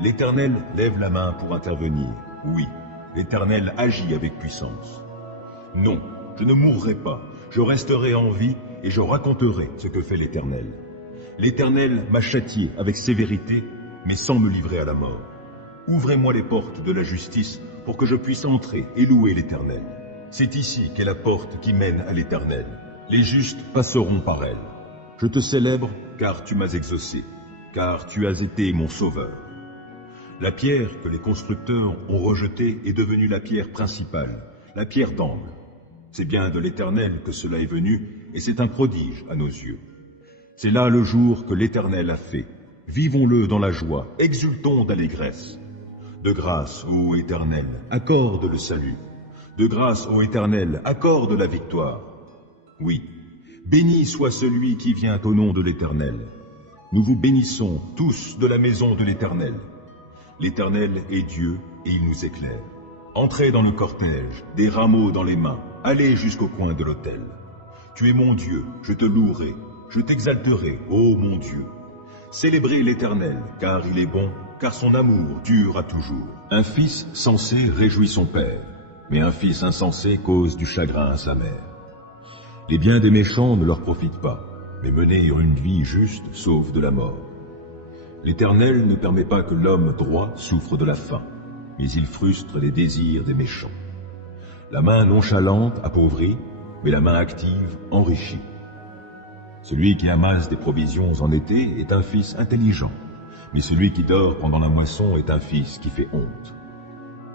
L'Éternel lève la main pour intervenir. Oui, l'Éternel agit avec puissance. Non, je ne mourrai pas, je resterai en vie et je raconterai ce que fait l'Éternel. L'Éternel m'a châtié avec sévérité, mais sans me livrer à la mort. Ouvrez-moi les portes de la justice pour que je puisse entrer et louer l'Éternel. C'est ici qu'est la porte qui mène à l'Éternel. Les justes passeront par elle. Je te célèbre car tu m'as exaucé, car tu as été mon sauveur. La pierre que les constructeurs ont rejetée est devenue la pierre principale, la pierre d'angle. C'est bien de l'Éternel que cela est venu, et c'est un prodige à nos yeux. C'est là le jour que l'Éternel a fait. Vivons-le dans la joie, exultons d'allégresse. De grâce, ô Éternel, accorde le salut. De grâce, ô Éternel, accorde la victoire. Oui, béni soit celui qui vient au nom de l'Éternel. Nous vous bénissons tous de la maison de l'Éternel. L'Éternel est Dieu et il nous éclaire. Entrez dans le cortège, des rameaux dans les mains, allez jusqu'au coin de l'autel. Tu es mon Dieu, je te louerai, je t'exalterai, ô mon Dieu. Célébrez l'Éternel, car il est bon, car son amour dure à toujours. Un fils sensé réjouit son père, mais un fils insensé cause du chagrin à sa mère. Les biens des méchants ne leur profitent pas, mais mener une vie juste sauve de la mort. L'Éternel ne permet pas que l'homme droit souffre de la faim, mais il frustre les désirs des méchants. La main nonchalante appauvrit, mais la main active enrichit. Celui qui amasse des provisions en été est un fils intelligent, mais celui qui dort pendant la moisson est un fils qui fait honte.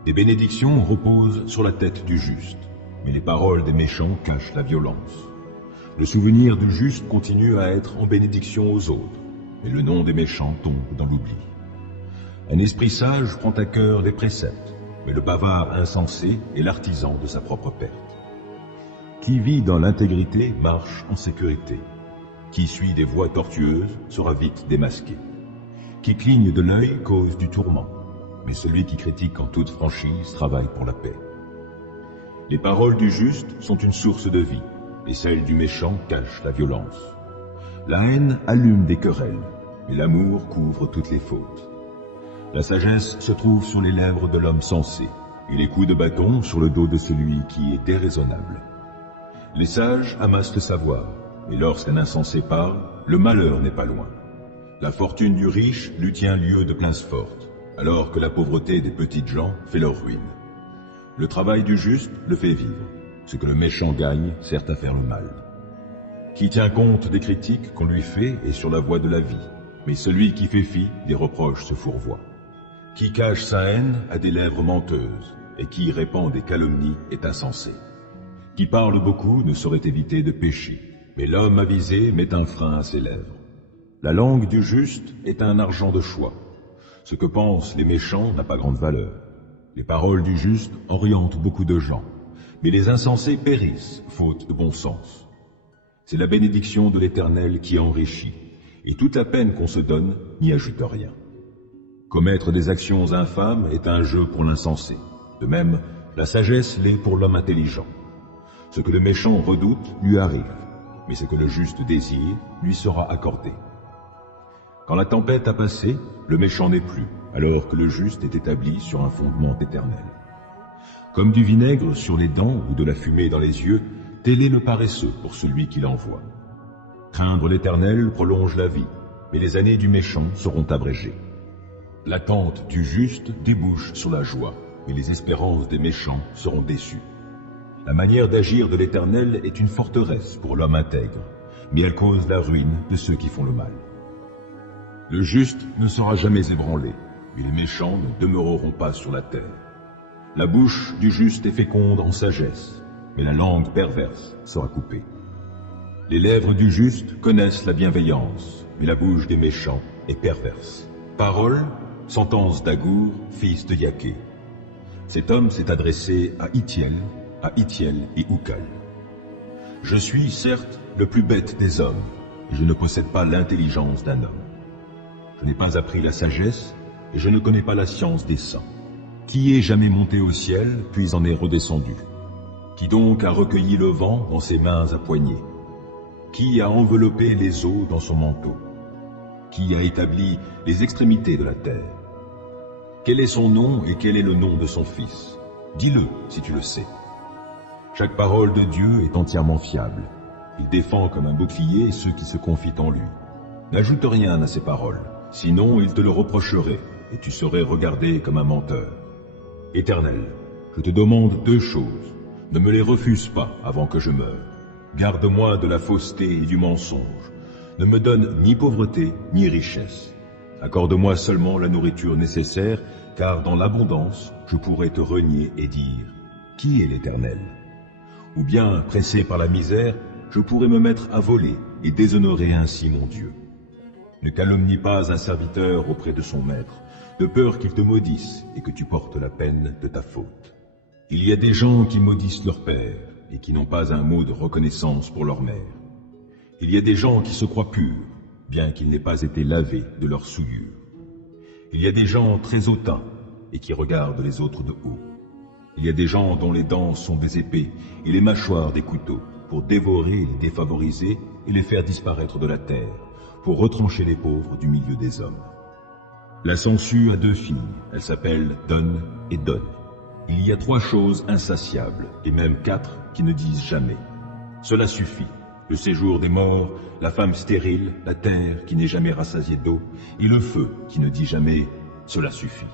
Des bénédictions reposent sur la tête du juste, mais les paroles des méchants cachent la violence. Le souvenir du juste continue à être en bénédiction aux autres, mais le nom des méchants tombe dans l'oubli. Un esprit sage prend à cœur les préceptes, mais le bavard insensé est l'artisan de sa propre perte. Qui vit dans l'intégrité marche en sécurité. Qui suit des voies tortueuses sera vite démasqué. Qui cligne de l'œil cause du tourment, mais celui qui critique en toute franchise travaille pour la paix. Les paroles du juste sont une source de vie, et celles du méchant cachent la violence. La haine allume des querelles, mais l'amour couvre toutes les fautes. La sagesse se trouve sur les lèvres de l'homme sensé, et les coups de bâton sur le dos de celui qui est déraisonnable. Les sages amassent le savoir, mais lorsqu'un insensé parle, le malheur n'est pas loin. La fortune du riche lui tient lieu de place forte, alors que la pauvreté des petites gens fait leur ruine. Le travail du juste le fait vivre. Ce que le méchant gagne sert à faire le mal. Qui tient compte des critiques qu'on lui fait est sur la voie de la vie, mais celui qui fait fi des reproches se fourvoie. Qui cache sa haine a des lèvres menteuses, et qui répand des calomnies est insensé. Qui parle beaucoup ne saurait éviter de pécher, mais l'homme avisé met un frein à ses lèvres. La langue du juste est un argent de choix. Ce que pensent les méchants n'a pas grande valeur. Les paroles du juste orientent beaucoup de gens, mais les insensés périssent, faute de bon sens. C'est la bénédiction de l'Éternel qui enrichit, et toute la peine qu'on se donne n'y ajoute rien. Commettre des actions infâmes est un jeu pour l'insensé. De même, la sagesse l'est pour l'homme intelligent. Ce que le méchant redoute lui arrive, mais ce que le juste désire lui sera accordé. Quand la tempête a passé, le méchant n'est plus, alors que le juste est établi sur un fondement éternel. Comme du vinaigre sur les dents ou de la fumée dans les yeux, tel est le paresseux pour celui qui l'envoie. Craindre l'Éternel prolonge la vie, mais les années du méchant seront abrégées. L'attente du juste débouche sur la joie, mais les espérances des méchants seront déçues. La manière d'agir de l'Éternel est une forteresse pour l'homme intègre, mais elle cause la ruine de ceux qui font le mal. Le juste ne sera jamais ébranlé, mais les méchants ne demeureront pas sur la terre. La bouche du juste est féconde en sagesse, mais la langue perverse sera coupée. Les lèvres du juste connaissent la bienveillance, mais la bouche des méchants est perverse. Parole, sentence d'Agour, fils de Yaqué. Cet homme s'est adressé à Itiel et Ucal. Je suis, certes, le plus bête des hommes, et je ne possède pas l'intelligence d'un homme. Je n'ai pas appris la sagesse, et je ne connais pas la science des saints. Qui est jamais monté au ciel, puis en est redescendu? Qui donc a recueilli le vent dans ses mains à poignée? Qui a enveloppé les eaux dans son manteau? Qui a établi les extrémités de la terre? Quel est son nom et quel est le nom de son fils? Dis-le, si tu le sais. Chaque parole de Dieu est entièrement fiable. Il défend comme un bouclier ceux qui se confient en lui. N'ajoute rien à ses paroles, sinon il te le reprocherait, et tu serais regardé comme un menteur. Éternel, je te demande deux choses. Ne me les refuse pas avant que je meure. Garde-moi de la fausseté et du mensonge. Ne me donne ni pauvreté ni richesse. Accorde-moi seulement la nourriture nécessaire, car dans l'abondance, je pourrais te renier et dire « Qui est l'Éternel ?» Ou bien, pressé par la misère, je pourrais me mettre à voler et déshonorer ainsi mon Dieu. Ne calomnie pas un serviteur auprès de son maître, de peur qu'il te maudisse et que tu portes la peine de ta faute. Il y a des gens qui maudissent leur père et qui n'ont pas un mot de reconnaissance pour leur mère. Il y a des gens qui se croient purs, bien qu'ils n'aient pas été lavés de leurs souillures. Il y a des gens très hautains et qui regardent les autres de haut. Il y a des gens dont les dents sont des épées et les mâchoires des couteaux, pour dévorer les défavorisés et les faire disparaître de la terre, pour retrancher les pauvres du milieu des hommes. La sangsue a deux filles, elles s'appellent Donne et Donne. Il y a trois choses insatiables, et même quatre qui ne disent jamais. Cela suffit. Le séjour des morts, la femme stérile, la terre qui n'est jamais rassasiée d'eau, et le feu qui ne dit jamais « cela suffit ».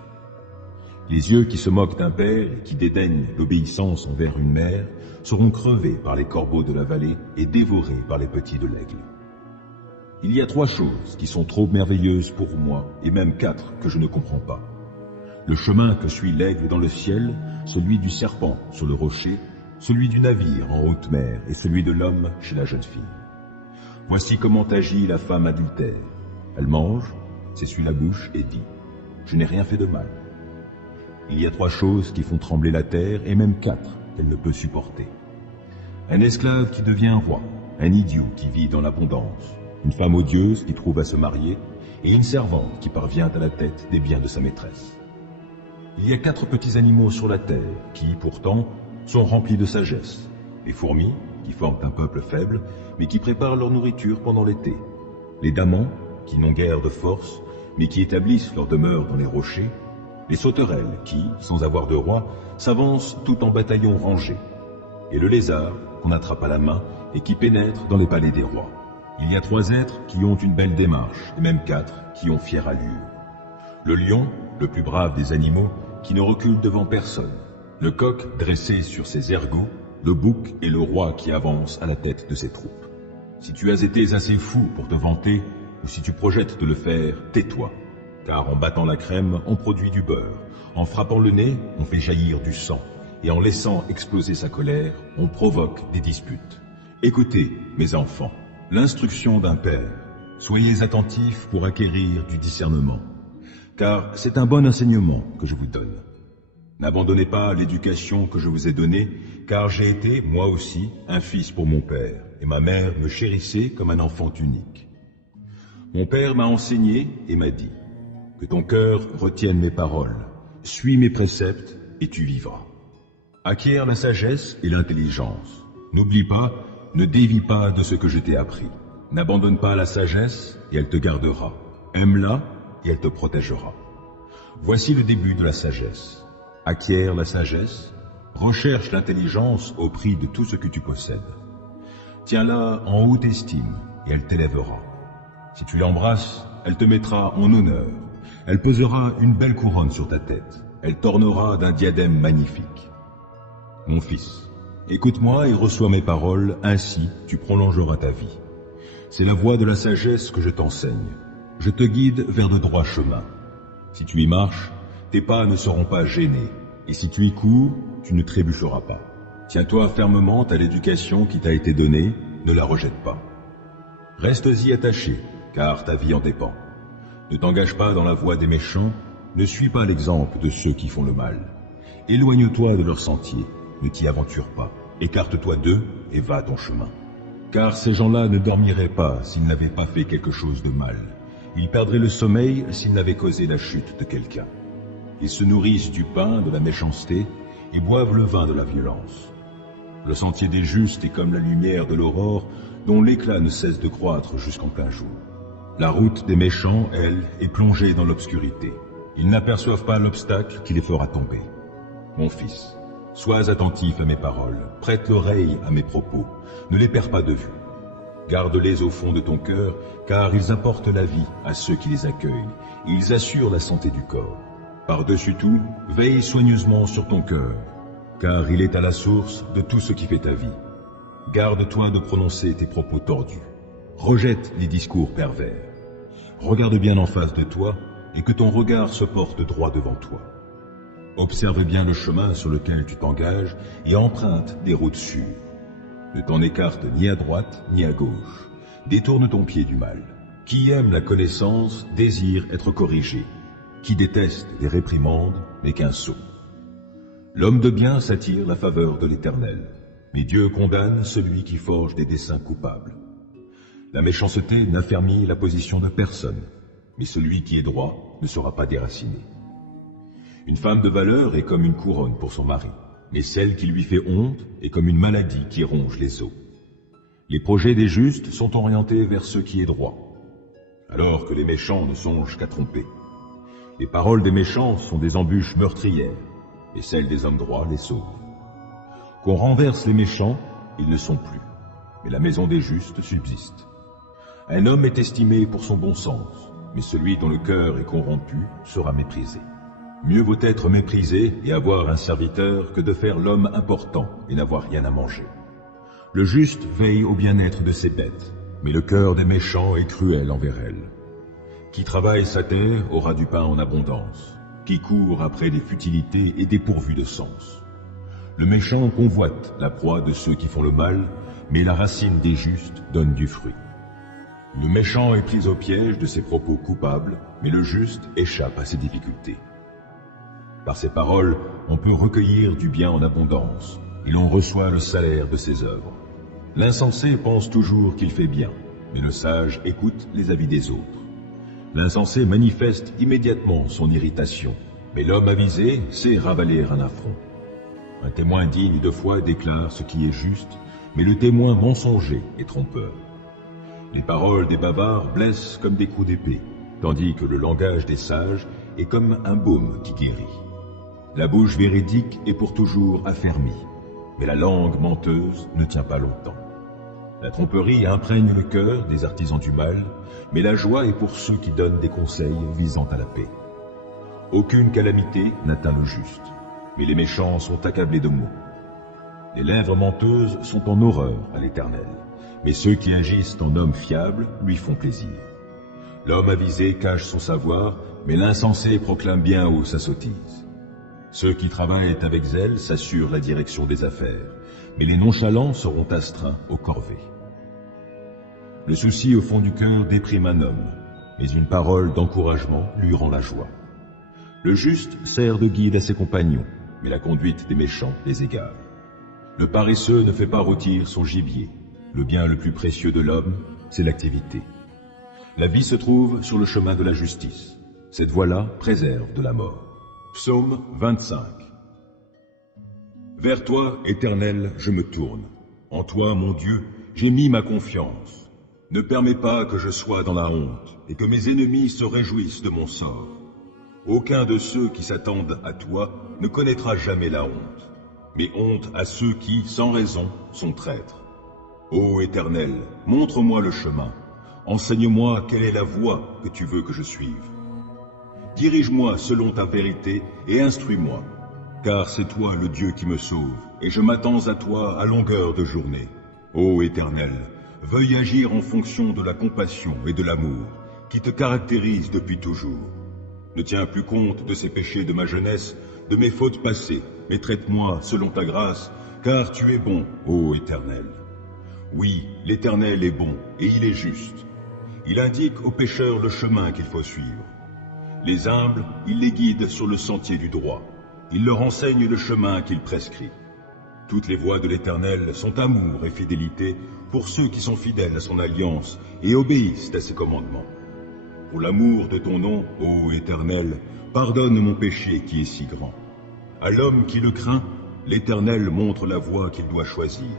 Les yeux qui se moquent d'un père et qui dédaignent l'obéissance envers une mère seront crevés par les corbeaux de la vallée et dévorés par les petits de l'aigle. Il y a trois choses qui sont trop merveilleuses pour moi, et même quatre que je ne comprends pas. Le chemin que suit l'aigle dans le ciel, celui du serpent sur le rocher, celui du navire en haute mer et celui de l'homme chez la jeune fille. Voici comment agit la femme adultère. Elle mange, s'essuie la bouche et dit « Je n'ai rien fait de mal ». il y a 3 choses qui font trembler la terre, et même 4 qu'elle ne peut supporter. Un esclave qui devient roi, un idiot qui vit dans l'abondance, une femme odieuse qui trouve à se marier, et une servante qui parvient à la tête des biens de sa maîtresse. Il y a 4 petits animaux sur la terre qui, pourtant, sont remplis de sagesse. Les fourmis, qui forment un peuple faible, mais qui préparent leur nourriture pendant l'été. Les damans, qui n'ont guère de force, mais qui établissent leur demeure dans les rochers. Les sauterelles, qui, sans avoir de roi, s'avancent tout en bataillons rangés. Et le lézard, qu'on attrape à la main et qui pénètre dans les palais des rois. Il y a 3 êtres qui ont une belle démarche, et même 4 qui ont fière allure. Le lion, le plus brave des animaux, qui ne recule devant personne. Le coq dressé sur ses ergots, le bouc et le roi qui avance à la tête de ses troupes. Si tu as été assez fou pour te vanter, ou si tu projettes de le faire, tais-toi. Car en battant la crème, on produit du beurre. En frappant le nez, on fait jaillir du sang. Et en laissant exploser sa colère, on provoque des disputes. Écoutez, mes enfants, l'instruction d'un père. Soyez attentifs pour acquérir du discernement. Car c'est un bon enseignement que je vous donne. N'abandonnez pas l'éducation que je vous ai donnée, car j'ai été, moi aussi, un fils pour mon père, et ma mère me chérissait comme un enfant unique. Mon père m'a enseigné et m'a dit, que ton cœur retienne mes paroles, suis mes préceptes et tu vivras. Acquiert la sagesse et l'intelligence. N'oublie pas, ne dévie pas de ce que je t'ai appris. N'abandonne pas la sagesse et elle te gardera. Aime-la et elle te protégera. Voici le début de la sagesse. Acquiert la sagesse, recherche l'intelligence au prix de tout ce que tu possèdes. Tiens-la en haute estime et elle t'élèvera. Si tu l'embrasses, elle te mettra en honneur. Elle posera une belle couronne sur ta tête. Elle t'ornera d'un diadème magnifique. Mon fils, écoute-moi et reçois mes paroles, ainsi tu prolongeras ta vie. C'est la voie de la sagesse que je t'enseigne. Je te guide vers de droits chemins. Si tu y marches, tes pas ne seront pas gênés, et si tu y cours, tu ne trébucheras pas. Tiens-toi fermement à l'éducation qui t'a été donnée, ne la rejette pas. Restes-y attaché, car ta vie en dépend. Ne t'engage pas dans la voie des méchants, ne suis pas l'exemple de ceux qui font le mal. Éloigne-toi de leur sentier, ne t'y aventure pas, écarte-toi d'eux et va ton chemin. Car ces gens-là ne dormiraient pas s'ils n'avaient pas fait quelque chose de mal. Ils perdraient le sommeil s'ils n'avaient causé la chute de quelqu'un. Ils se nourrissent du pain de la méchanceté et boivent le vin de la violence. Le sentier des justes est comme la lumière de l'aurore, dont l'éclat ne cesse de croître jusqu'en plein jour. La route des méchants, elle, est plongée dans l'obscurité. Ils n'aperçoivent pas l'obstacle qui les fera tomber. Mon fils, sois attentif à mes paroles, prête l'oreille à mes propos, ne les perds pas de vue. Garde-les au fond de ton cœur, car ils apportent la vie à ceux qui les accueillent, et ils assurent la santé du corps. Par-dessus tout, veille soigneusement sur ton cœur, car il est à la source de tout ce qui fait ta vie. Garde-toi de prononcer tes propos tordus. Rejette les discours pervers. Regarde bien en face de toi, et que ton regard se porte droit devant toi. Observe bien le chemin sur lequel tu t'engages, et emprunte des routes sûres. Ne t'en écarte ni à droite ni à gauche. Détourne ton pied du mal. Qui aime la connaissance désire être corrigé. Qui déteste les réprimandes n'est qu'un sot. L'homme de bien s'attire la faveur de l'Éternel, mais Dieu condamne celui qui forge des desseins coupables. La méchanceté n'affermit la position de personne, mais celui qui est droit ne sera pas déraciné. Une femme de valeur est comme une couronne pour son mari, mais celle qui lui fait honte est comme une maladie qui ronge les os. Les projets des justes sont orientés vers ce qui est droit, alors que les méchants ne songent qu'à tromper. Les paroles des méchants sont des embûches meurtrières, et celles des hommes droits les sauvent. Qu'on renverse les méchants, ils ne sont plus, mais la maison des justes subsiste. Un homme est estimé pour son bon sens, mais celui dont le cœur est corrompu sera méprisé. Mieux vaut être méprisé et avoir un serviteur que de faire l'homme important et n'avoir rien à manger. Le juste veille au bien-être de ses bêtes, mais le cœur des méchants est cruel envers elles. Qui travaille sa terre aura du pain en abondance. Qui court après des futilités est dépourvu de sens. Le méchant convoite la proie de ceux qui font le mal, mais la racine des justes donne du fruit. Le méchant est pris au piège de ses propos coupables, mais le juste échappe à ses difficultés. Par ces paroles, on peut recueillir du bien en abondance, et l'on reçoit le salaire de ses œuvres. L'insensé pense toujours qu'il fait bien, mais le sage écoute les avis des autres. L'insensé manifeste immédiatement son irritation, mais l'homme avisé sait ravaler un affront. Un témoin digne de foi déclare ce qui est juste, mais le témoin mensonger est trompeur. Les paroles des bavards blessent comme des coups d'épée, tandis que le langage des sages est comme un baume qui guérit. La bouche véridique est pour toujours affermie, mais la langue menteuse ne tient pas longtemps. La tromperie imprègne le cœur des artisans du mal, mais la joie est pour ceux qui donnent des conseils visant à la paix. Aucune calamité n'atteint le juste, mais les méchants sont accablés de maux. Les lèvres menteuses sont en horreur à l'Éternel, mais ceux qui agissent en hommes fiables lui font plaisir. L'homme avisé cache son savoir, mais l'insensé proclame bien haut sa sottise. Ceux qui travaillent avec zèle s'assurent la direction des affaires, mais les nonchalants seront astreints aux corvées. Le souci au fond du cœur déprime un homme, mais une parole d'encouragement lui rend la joie. Le juste sert de guide à ses compagnons, mais la conduite des méchants les égare. Le paresseux ne fait pas rôtir son gibier. Le bien le plus précieux de l'homme, c'est l'activité. La vie se trouve sur le chemin de la justice. Cette voie-là préserve de la mort. Psaume 25. Vers toi, Éternel, je me tourne. En toi, mon Dieu, j'ai mis ma confiance. Ne permets pas que je sois dans la honte, et que mes ennemis se réjouissent de mon sort. Aucun de ceux qui s'attendent à toi ne connaîtra jamais la honte, mais honte à ceux qui, sans raison, sont traîtres. Ô Éternel, montre-moi le chemin. Enseigne-moi quelle est la voie que tu veux que je suive. Dirige-moi selon ta vérité et instruis-moi, car c'est toi le Dieu qui me sauve, et je m'attends à toi à longueur de journée. Ô Éternel, veuille agir en fonction de la compassion et de l'amour qui te caractérisent depuis toujours. Ne tiens plus compte de ces péchés de ma jeunesse, de mes fautes passées, mais traite-moi selon ta grâce, car tu es bon, ô Éternel. Oui, l'Éternel est bon, et il est juste. Il indique aux pécheurs le chemin qu'il faut suivre. Les humbles, il les guide sur le sentier du droit. Il leur enseigne le chemin qu'il prescrit. Toutes les voies de l'Éternel sont amour et fidélité pour ceux qui sont fidèles à son alliance et obéissent à ses commandements. Pour l'amour de ton nom, ô Éternel, pardonne mon péché qui est si grand. À l'homme qui le craint, l'Éternel montre la voie qu'il doit choisir.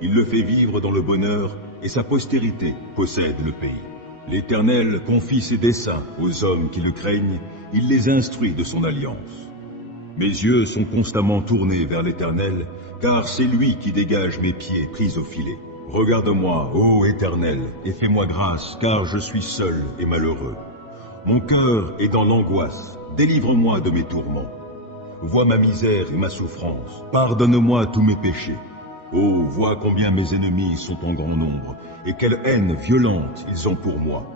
Il le fait vivre dans le bonheur et sa postérité possède le pays. L'Éternel confie ses desseins aux hommes qui le craignent, il les instruit de son alliance. Mes yeux sont constamment tournés vers l'Éternel, car c'est lui qui dégage mes pieds pris au filet. Regarde-moi, ô Éternel, et fais-moi grâce, car je suis seul et malheureux. Mon cœur est dans l'angoisse, délivre-moi de mes tourments. Vois ma misère et ma souffrance, pardonne-moi tous mes péchés. Oh, vois combien mes ennemis sont en grand nombre, et quelle haine violente ils ont pour moi.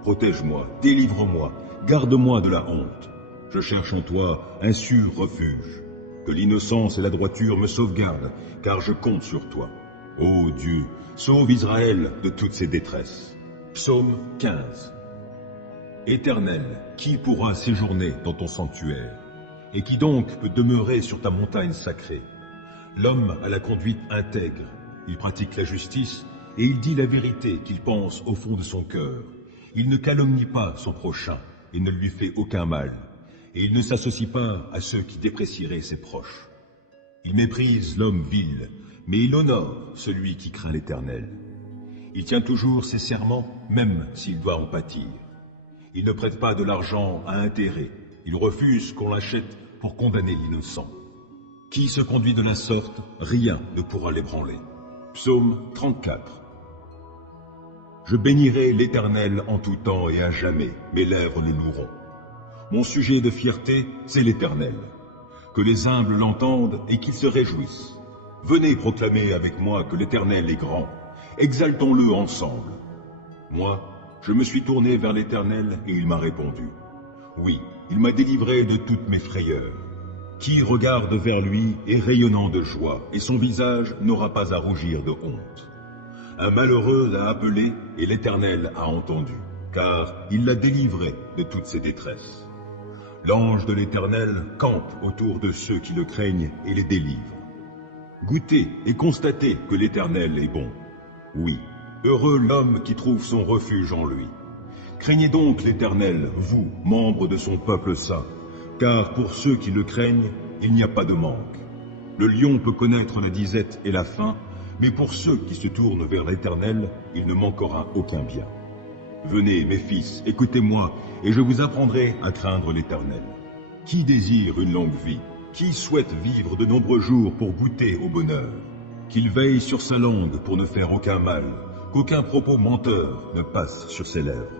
Protège-moi, délivre-moi, garde-moi de la honte. Je cherche en toi un sûr refuge. Que l'innocence et la droiture me sauvegardent, car je compte sur toi. Ô Dieu, sauve Israël de toutes ses détresses. Psaume 15. Éternel, qui pourra séjourner dans ton sanctuaire? Et qui donc peut demeurer sur ta montagne sacrée? L'homme a la conduite intègre, il pratique la justice et il dit la vérité qu'il pense au fond de son cœur. Il ne calomnie pas son prochain et ne lui fait aucun mal, et il ne s'associe pas à ceux qui déprécieraient ses proches. Il méprise l'homme vil, mais il honore celui qui craint l'Éternel. Il tient toujours ses serments, même s'il doit en pâtir. Il ne prête pas de l'argent à intérêt, il refuse qu'on l'achète pour condamner l'innocent. Qui se conduit de la sorte, rien ne pourra l'ébranler. Psaume 34. Je bénirai l'Éternel en tout temps et à jamais, mes lèvres le loueront. Mon sujet de fierté, c'est l'Éternel. Que les humbles l'entendent et qu'ils se réjouissent. Venez proclamer avec moi que l'Éternel est grand. Exaltons-le ensemble. Moi, je me suis tourné vers l'Éternel et il m'a répondu. Oui, il m'a délivré de toutes mes frayeurs. Qui regarde vers lui est rayonnant de joie, et son visage n'aura pas à rougir de honte. Un malheureux l'a appelé, et l'Éternel a entendu, car il l'a délivré de toutes ses détresses. L'ange de l'Éternel campe autour de ceux qui le craignent et les délivre. Goûtez et constatez que l'Éternel est bon. Oui, heureux l'homme qui trouve son refuge en lui. Craignez donc l'Éternel, vous, membres de son peuple saint, car pour ceux qui le craignent, il n'y a pas de manque. Le lion peut connaître la disette et la faim, mais pour ceux qui se tournent vers l'Éternel, il ne manquera aucun bien. Venez, mes fils, écoutez-moi, et je vous apprendrai à craindre l'Éternel. Qui désire une longue vie? Qui souhaite vivre de nombreux jours pour goûter au bonheur? Qu'il veille sur sa langue pour ne faire aucun mal, qu'aucun propos menteur ne passe sur ses lèvres.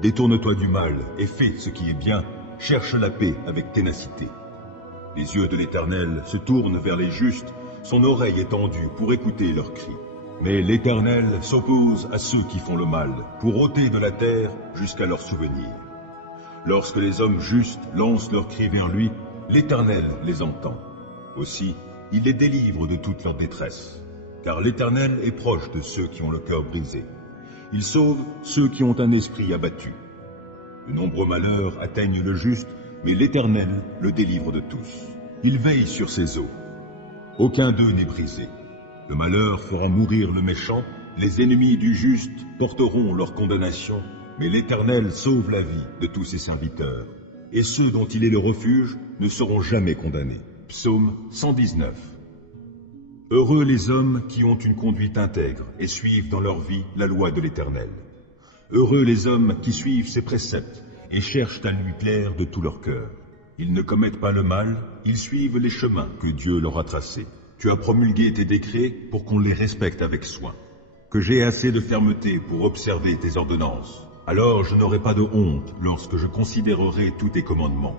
Détourne-toi du mal et fais ce qui est bien, cherche la paix avec ténacité. Les yeux de l'Éternel se tournent vers les justes, son oreille est tendue pour écouter leurs cris. Mais l'Éternel s'oppose à ceux qui font le mal, pour ôter de la terre jusqu'à leur souvenir. Lorsque les hommes justes lancent leurs cris vers lui, l'Éternel les entend. Aussi, il les délivre de toute leur détresse. Car l'Éternel est proche de ceux qui ont le cœur brisé. Il sauve ceux qui ont un esprit abattu. De nombreux malheurs atteignent le juste, mais l'Éternel le délivre de tous. Il veille sur ses eaux. Aucun d'eux n'est brisé. Le malheur fera mourir le méchant, les ennemis du juste porteront leur condamnation, mais l'Éternel sauve la vie de tous ses serviteurs, et ceux dont il est le refuge ne seront jamais condamnés. Psaume 119. Heureux les hommes qui ont une conduite intègre et suivent dans leur vie la loi de l'Éternel. Heureux les hommes qui suivent ses préceptes et cherchent à lui plaire de tout leur cœur. Ils ne commettent pas le mal, ils suivent les chemins que Dieu leur a tracés. Tu as promulgué tes décrets pour qu'on les respecte avec soin. Que j'ai assez de fermeté pour observer tes ordonnances. Alors je n'aurai pas de honte lorsque je considérerai tous tes commandements.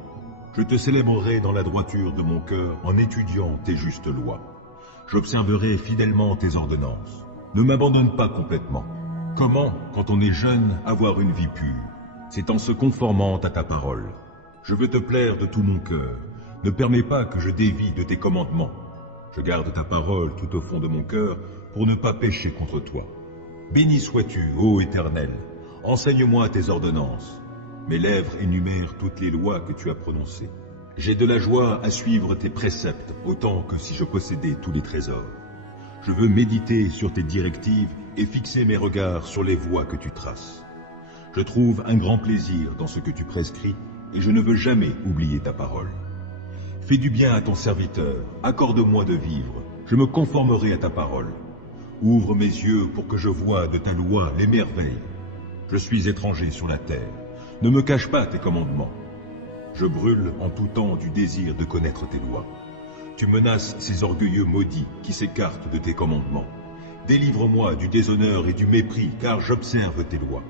Je te célébrerai dans la droiture de mon cœur en étudiant tes justes lois. J'observerai fidèlement tes ordonnances. Ne m'abandonne pas complètement. Comment, quand on est jeune, avoir une vie pure? C'est en se conformant à ta parole. Je veux te plaire de tout mon cœur. Ne permets pas que je dévie de tes commandements. Je garde ta parole tout au fond de mon cœur pour ne pas pécher contre toi. Béni sois-tu, ô Éternel. Enseigne-moi tes ordonnances. Mes lèvres énumèrent toutes les lois que tu as prononcées. J'ai de la joie à suivre tes préceptes, autant que si je possédais tous les trésors. Je veux méditer sur tes directives et fixer mes regards sur les voies que tu traces. Je trouve un grand plaisir dans ce que tu prescris, et je ne veux jamais oublier ta parole. Fais du bien à ton serviteur, accorde-moi de vivre, je me conformerai à ta parole. Ouvre mes yeux pour que je voie de ta loi les merveilles. Je suis étranger sur la terre, ne me cache pas tes commandements. Je brûle en tout temps du désir de connaître tes lois. Tu menaces ces orgueilleux maudits qui s'écartent de tes commandements. Délivre-moi du déshonneur et du mépris, car j'observe tes lois.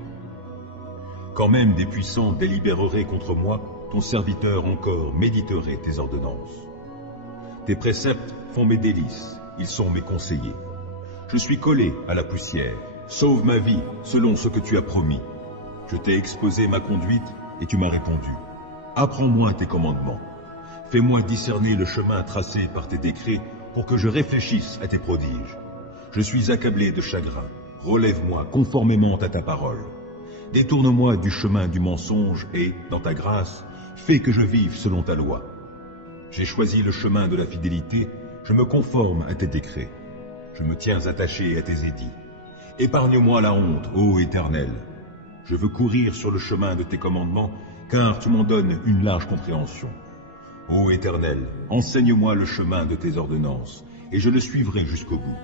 Quand même des puissants délibéreraient contre moi, ton serviteur encore méditerait tes ordonnances. Tes préceptes font mes délices, ils sont mes conseillers. Je suis collé à la poussière. Sauve ma vie selon ce que tu as promis. Je t'ai exposé ma conduite et tu m'as répondu. Apprends-moi tes commandements. Fais-moi discerner le chemin tracé par tes décrets pour que je réfléchisse à tes prodiges. Je suis accablé de chagrin. Relève-moi conformément à ta parole. Détourne-moi du chemin du mensonge et, dans ta grâce, fais que je vive selon ta loi. J'ai choisi le chemin de la fidélité, je me conforme à tes décrets. Je me tiens attaché à tes édits. Épargne-moi la honte, ô Éternel. Je veux courir sur le chemin de tes commandements, car tu m'en donnes une large compréhension. Ô Éternel, enseigne-moi le chemin de tes ordonnances, et je le suivrai jusqu'au bout.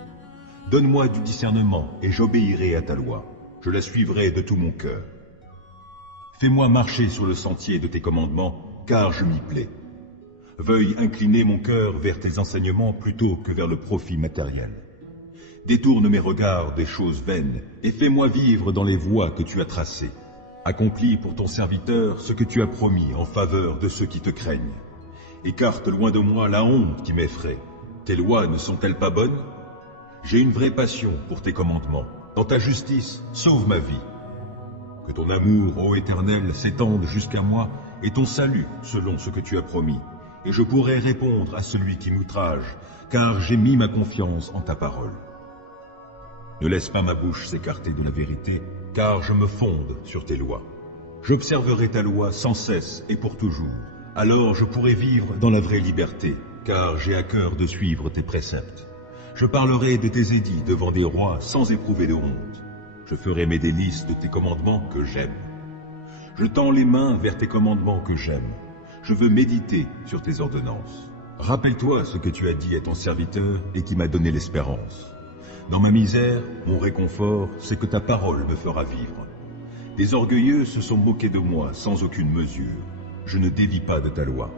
Donne-moi du discernement, et j'obéirai à ta loi. Je la suivrai de tout mon cœur. Fais-moi marcher sur le sentier de tes commandements, car je m'y plais. Veuille incliner mon cœur vers tes enseignements plutôt que vers le profit matériel. Détourne mes regards des choses vaines, et fais-moi vivre dans les voies que tu as tracées. Accomplis pour ton serviteur ce que tu as promis en faveur de ceux qui te craignent. Écarte loin de moi la honte qui m'effraie. Tes lois ne sont-elles pas bonnes? J'ai une vraie passion pour tes commandements. Dans ta justice, sauve ma vie. Que ton amour, ô Éternel, s'étende jusqu'à moi, et ton salut selon ce que tu as promis. Et je pourrai répondre à celui qui m'outrage, car j'ai mis ma confiance en ta parole. Ne laisse pas ma bouche s'écarter de la vérité, car je me fonde sur tes lois. J'observerai ta loi sans cesse et pour toujours, Alors je pourrai vivre dans la vraie liberté, car j'ai à cœur de suivre tes préceptes. Je parlerai de tes édits devant des rois sans éprouver de honte. Je ferai mes délices de tes commandements que j'aime. Je tends les mains vers tes commandements que j'aime. Je veux méditer sur tes ordonnances. Rappelle-toi ce que tu as dit à ton serviteur et qui m'a donné l'espérance. Dans ma misère, mon réconfort, c'est que ta parole me fera vivre. Des orgueilleux se sont moqués de moi sans aucune mesure. Je ne dévie pas de ta loi.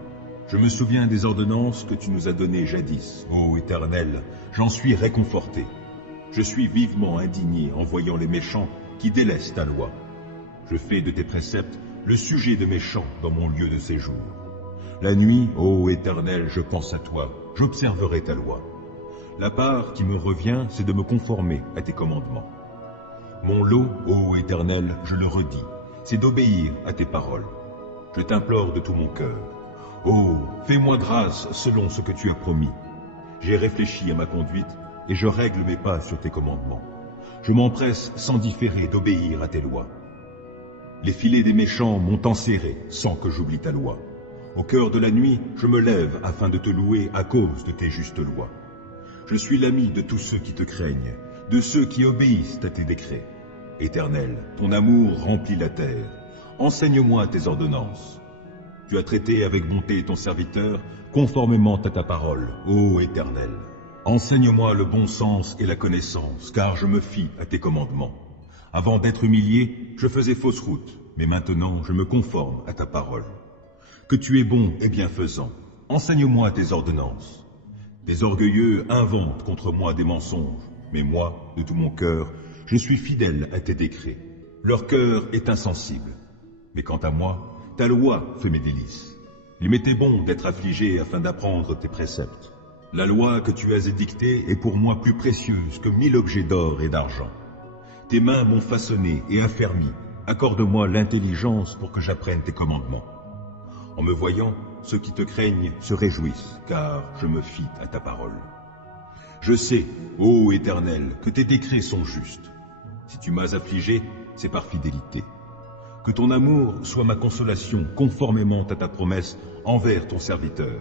Je me souviens des ordonnances que tu nous as données jadis. Ô Éternel, j'en suis réconforté. Je suis vivement indigné en voyant les méchants qui délaissent ta loi. Je fais de tes préceptes le sujet de mes chants dans mon lieu de séjour. La nuit, ô Éternel, je pense à toi, j'observerai ta loi. La part qui me revient, c'est de me conformer à tes commandements. Mon lot, ô Éternel, je le redis, c'est d'obéir à tes paroles. Je t'implore de tout mon cœur. Oh, fais-moi grâce selon ce que tu as promis. J'ai réfléchi à ma conduite et je règle mes pas sur tes commandements. Je m'empresse sans différer d'obéir à tes lois. Les filets des méchants m'ont enserré sans que j'oublie ta loi. Au cœur de la nuit, je me lève afin de te louer à cause de tes justes lois. Je suis l'ami de tous ceux qui te craignent, de ceux qui obéissent à tes décrets. Éternel, ton amour remplit la terre. Enseigne-moi tes ordonnances. Tu as traité avec bonté ton serviteur, conformément à ta parole, ô Éternel. Enseigne-moi le bon sens et la connaissance, car je me fie à tes commandements. Avant d'être humilié, je faisais fausse route, mais maintenant je me conforme à ta parole. Que tu es bon et bienfaisant, enseigne-moi tes ordonnances. Des orgueilleux inventent contre moi des mensonges, mais moi, de tout mon cœur, je suis fidèle à tes décrets. Leur cœur est insensible. Mais quant à moi, ta loi fait mes délices. Il m'était bon d'être affligé afin d'apprendre tes préceptes. La loi que tu as édictée est pour moi plus précieuse que 1000 objets d'or et d'argent. Tes mains m'ont façonné et affermi. Accorde-moi l'intelligence pour que j'apprenne tes commandements. En me voyant, ceux qui te craignent se réjouissent, car je me fie à ta parole. Je sais, ô Éternel, que tes décrets sont justes. Si tu m'as affligé, c'est par fidélité. Que ton amour soit ma consolation conformément à ta promesse envers ton serviteur.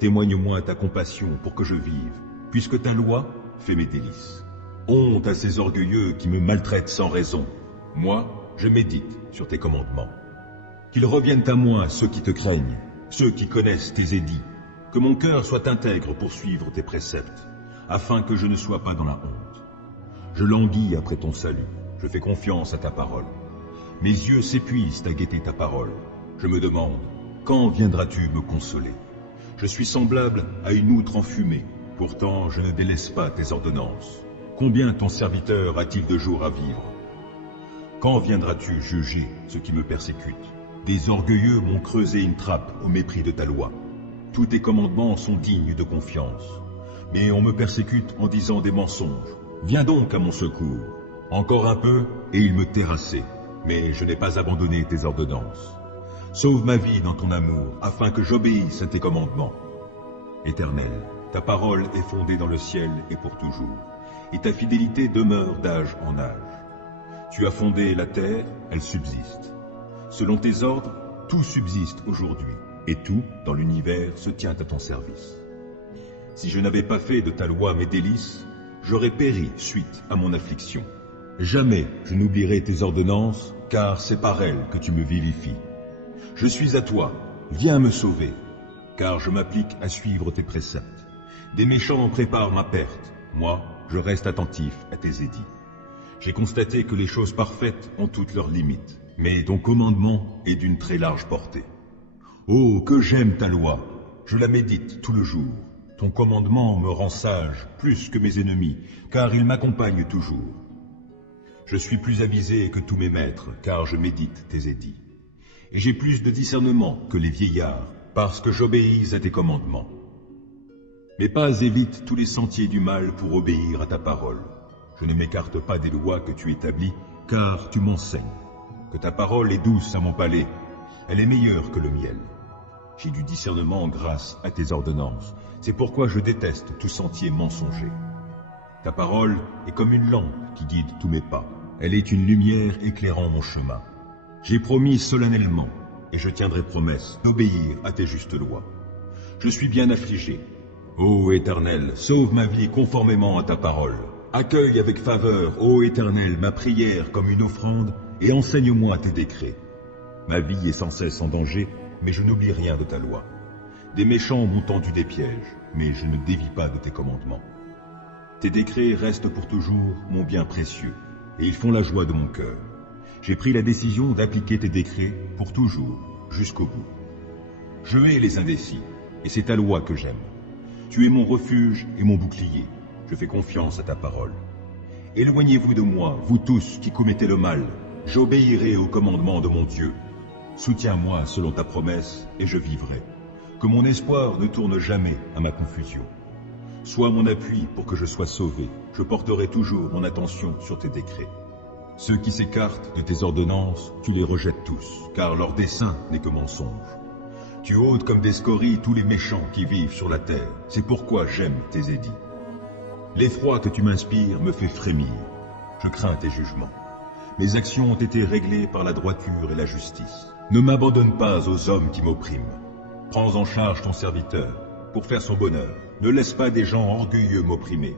Témoigne-moi ta compassion pour que je vive, puisque ta loi fait mes délices. Honte à ces orgueilleux qui me maltraitent sans raison. Moi, je médite sur tes commandements. Qu'ils reviennent à moi ceux qui te craignent, ceux qui connaissent tes édits. Que mon cœur soit intègre pour suivre tes préceptes, afin que je ne sois pas dans la honte. Je languis après ton salut, je fais confiance à ta parole. Mes yeux s'épuisent à guetter ta parole. Je me demande, quand viendras-tu me consoler? Je suis semblable à une outre enfumée, pourtant je ne délaisse pas tes ordonnances. Combien ton serviteur a-t-il de jours à vivre? Quand viendras-tu juger ceux qui me persécutent? Des orgueilleux m'ont creusé une trappe au mépris de ta loi. Tous tes commandements sont dignes de confiance. Mais on me persécute en disant des mensonges. Viens donc à mon secours. Encore un peu, et il me terrassait. Mais je n'ai pas abandonné tes ordonnances. Sauve ma vie dans ton amour, afin que j'obéisse à tes commandements. Éternel, ta parole est fondée dans le ciel et pour toujours, et ta fidélité demeure d'âge en âge. Tu as fondé la terre, elle subsiste. Selon tes ordres, tout subsiste aujourd'hui, et tout, dans l'univers, se tient à ton service. Si je n'avais pas fait de ta loi mes délices, j'aurais péri suite à mon affliction. Jamais je n'oublierai tes ordonnances, car c'est par elles que tu me vivifies. Je suis à toi, viens me sauver, car je m'applique à suivre tes préceptes. Des méchants préparent ma perte, moi, je reste attentif à tes édits. J'ai constaté que les choses parfaites ont toutes leurs limites, mais ton commandement est d'une très large portée. Oh, que j'aime ta loi, je la médite tout le jour. Ton commandement me rend sage plus que mes ennemis, car il m'accompagne toujours. Je suis plus avisé que tous mes maîtres, car je médite tes édits. Et j'ai plus de discernement que les vieillards, parce que j'obéis à tes commandements. Mes pas évitent tous les sentiers du mal pour obéir à ta parole. Je ne m'écarte pas des lois que tu établis, car tu m'enseignes. Que ta parole est douce à mon palais, elle est meilleure que le miel. J'ai du discernement grâce à tes ordonnances, c'est pourquoi je déteste tout sentier mensonger. Ta parole est comme une lampe qui guide tous mes pas, elle est une lumière éclairant mon chemin. J'ai promis solennellement, et je tiendrai promesse d'obéir à tes justes lois. Je suis bien affligé. Ô Éternel, sauve ma vie conformément à ta parole. Accueille avec faveur, ô Éternel, ma prière comme une offrande, et enseigne-moi tes décrets. Ma vie est sans cesse en danger, mais je n'oublie rien de ta loi. Des méchants m'ont tendu des pièges, mais je ne dévie pas de tes commandements. Tes décrets restent pour toujours mon bien précieux, et ils font la joie de mon cœur. J'ai pris la décision d'appliquer tes décrets pour toujours, jusqu'au bout. Je hais les indécis, et c'est ta loi que j'aime. Tu es mon refuge et mon bouclier. Je fais confiance à ta parole. Éloignez-vous de moi, vous tous qui commettez le mal. J'obéirai au commandement de mon Dieu. Soutiens-moi selon ta promesse, et je vivrai. Que mon espoir ne tourne jamais à ma confusion. Sois mon appui pour que je sois sauvé. Je porterai toujours mon attention sur tes décrets. Ceux qui s'écartent de tes ordonnances, tu les rejettes tous, car leur dessein n'est que mensonge. Tu ôtes comme des scories tous les méchants qui vivent sur la terre. C'est pourquoi j'aime tes édits. L'effroi que tu m'inspires me fait frémir. Je crains tes jugements. Mes actions ont été réglées par la droiture et la justice. Ne m'abandonne pas aux hommes qui m'oppriment. Prends en charge ton serviteur, pour faire son bonheur. Ne laisse pas des gens orgueilleux m'opprimer.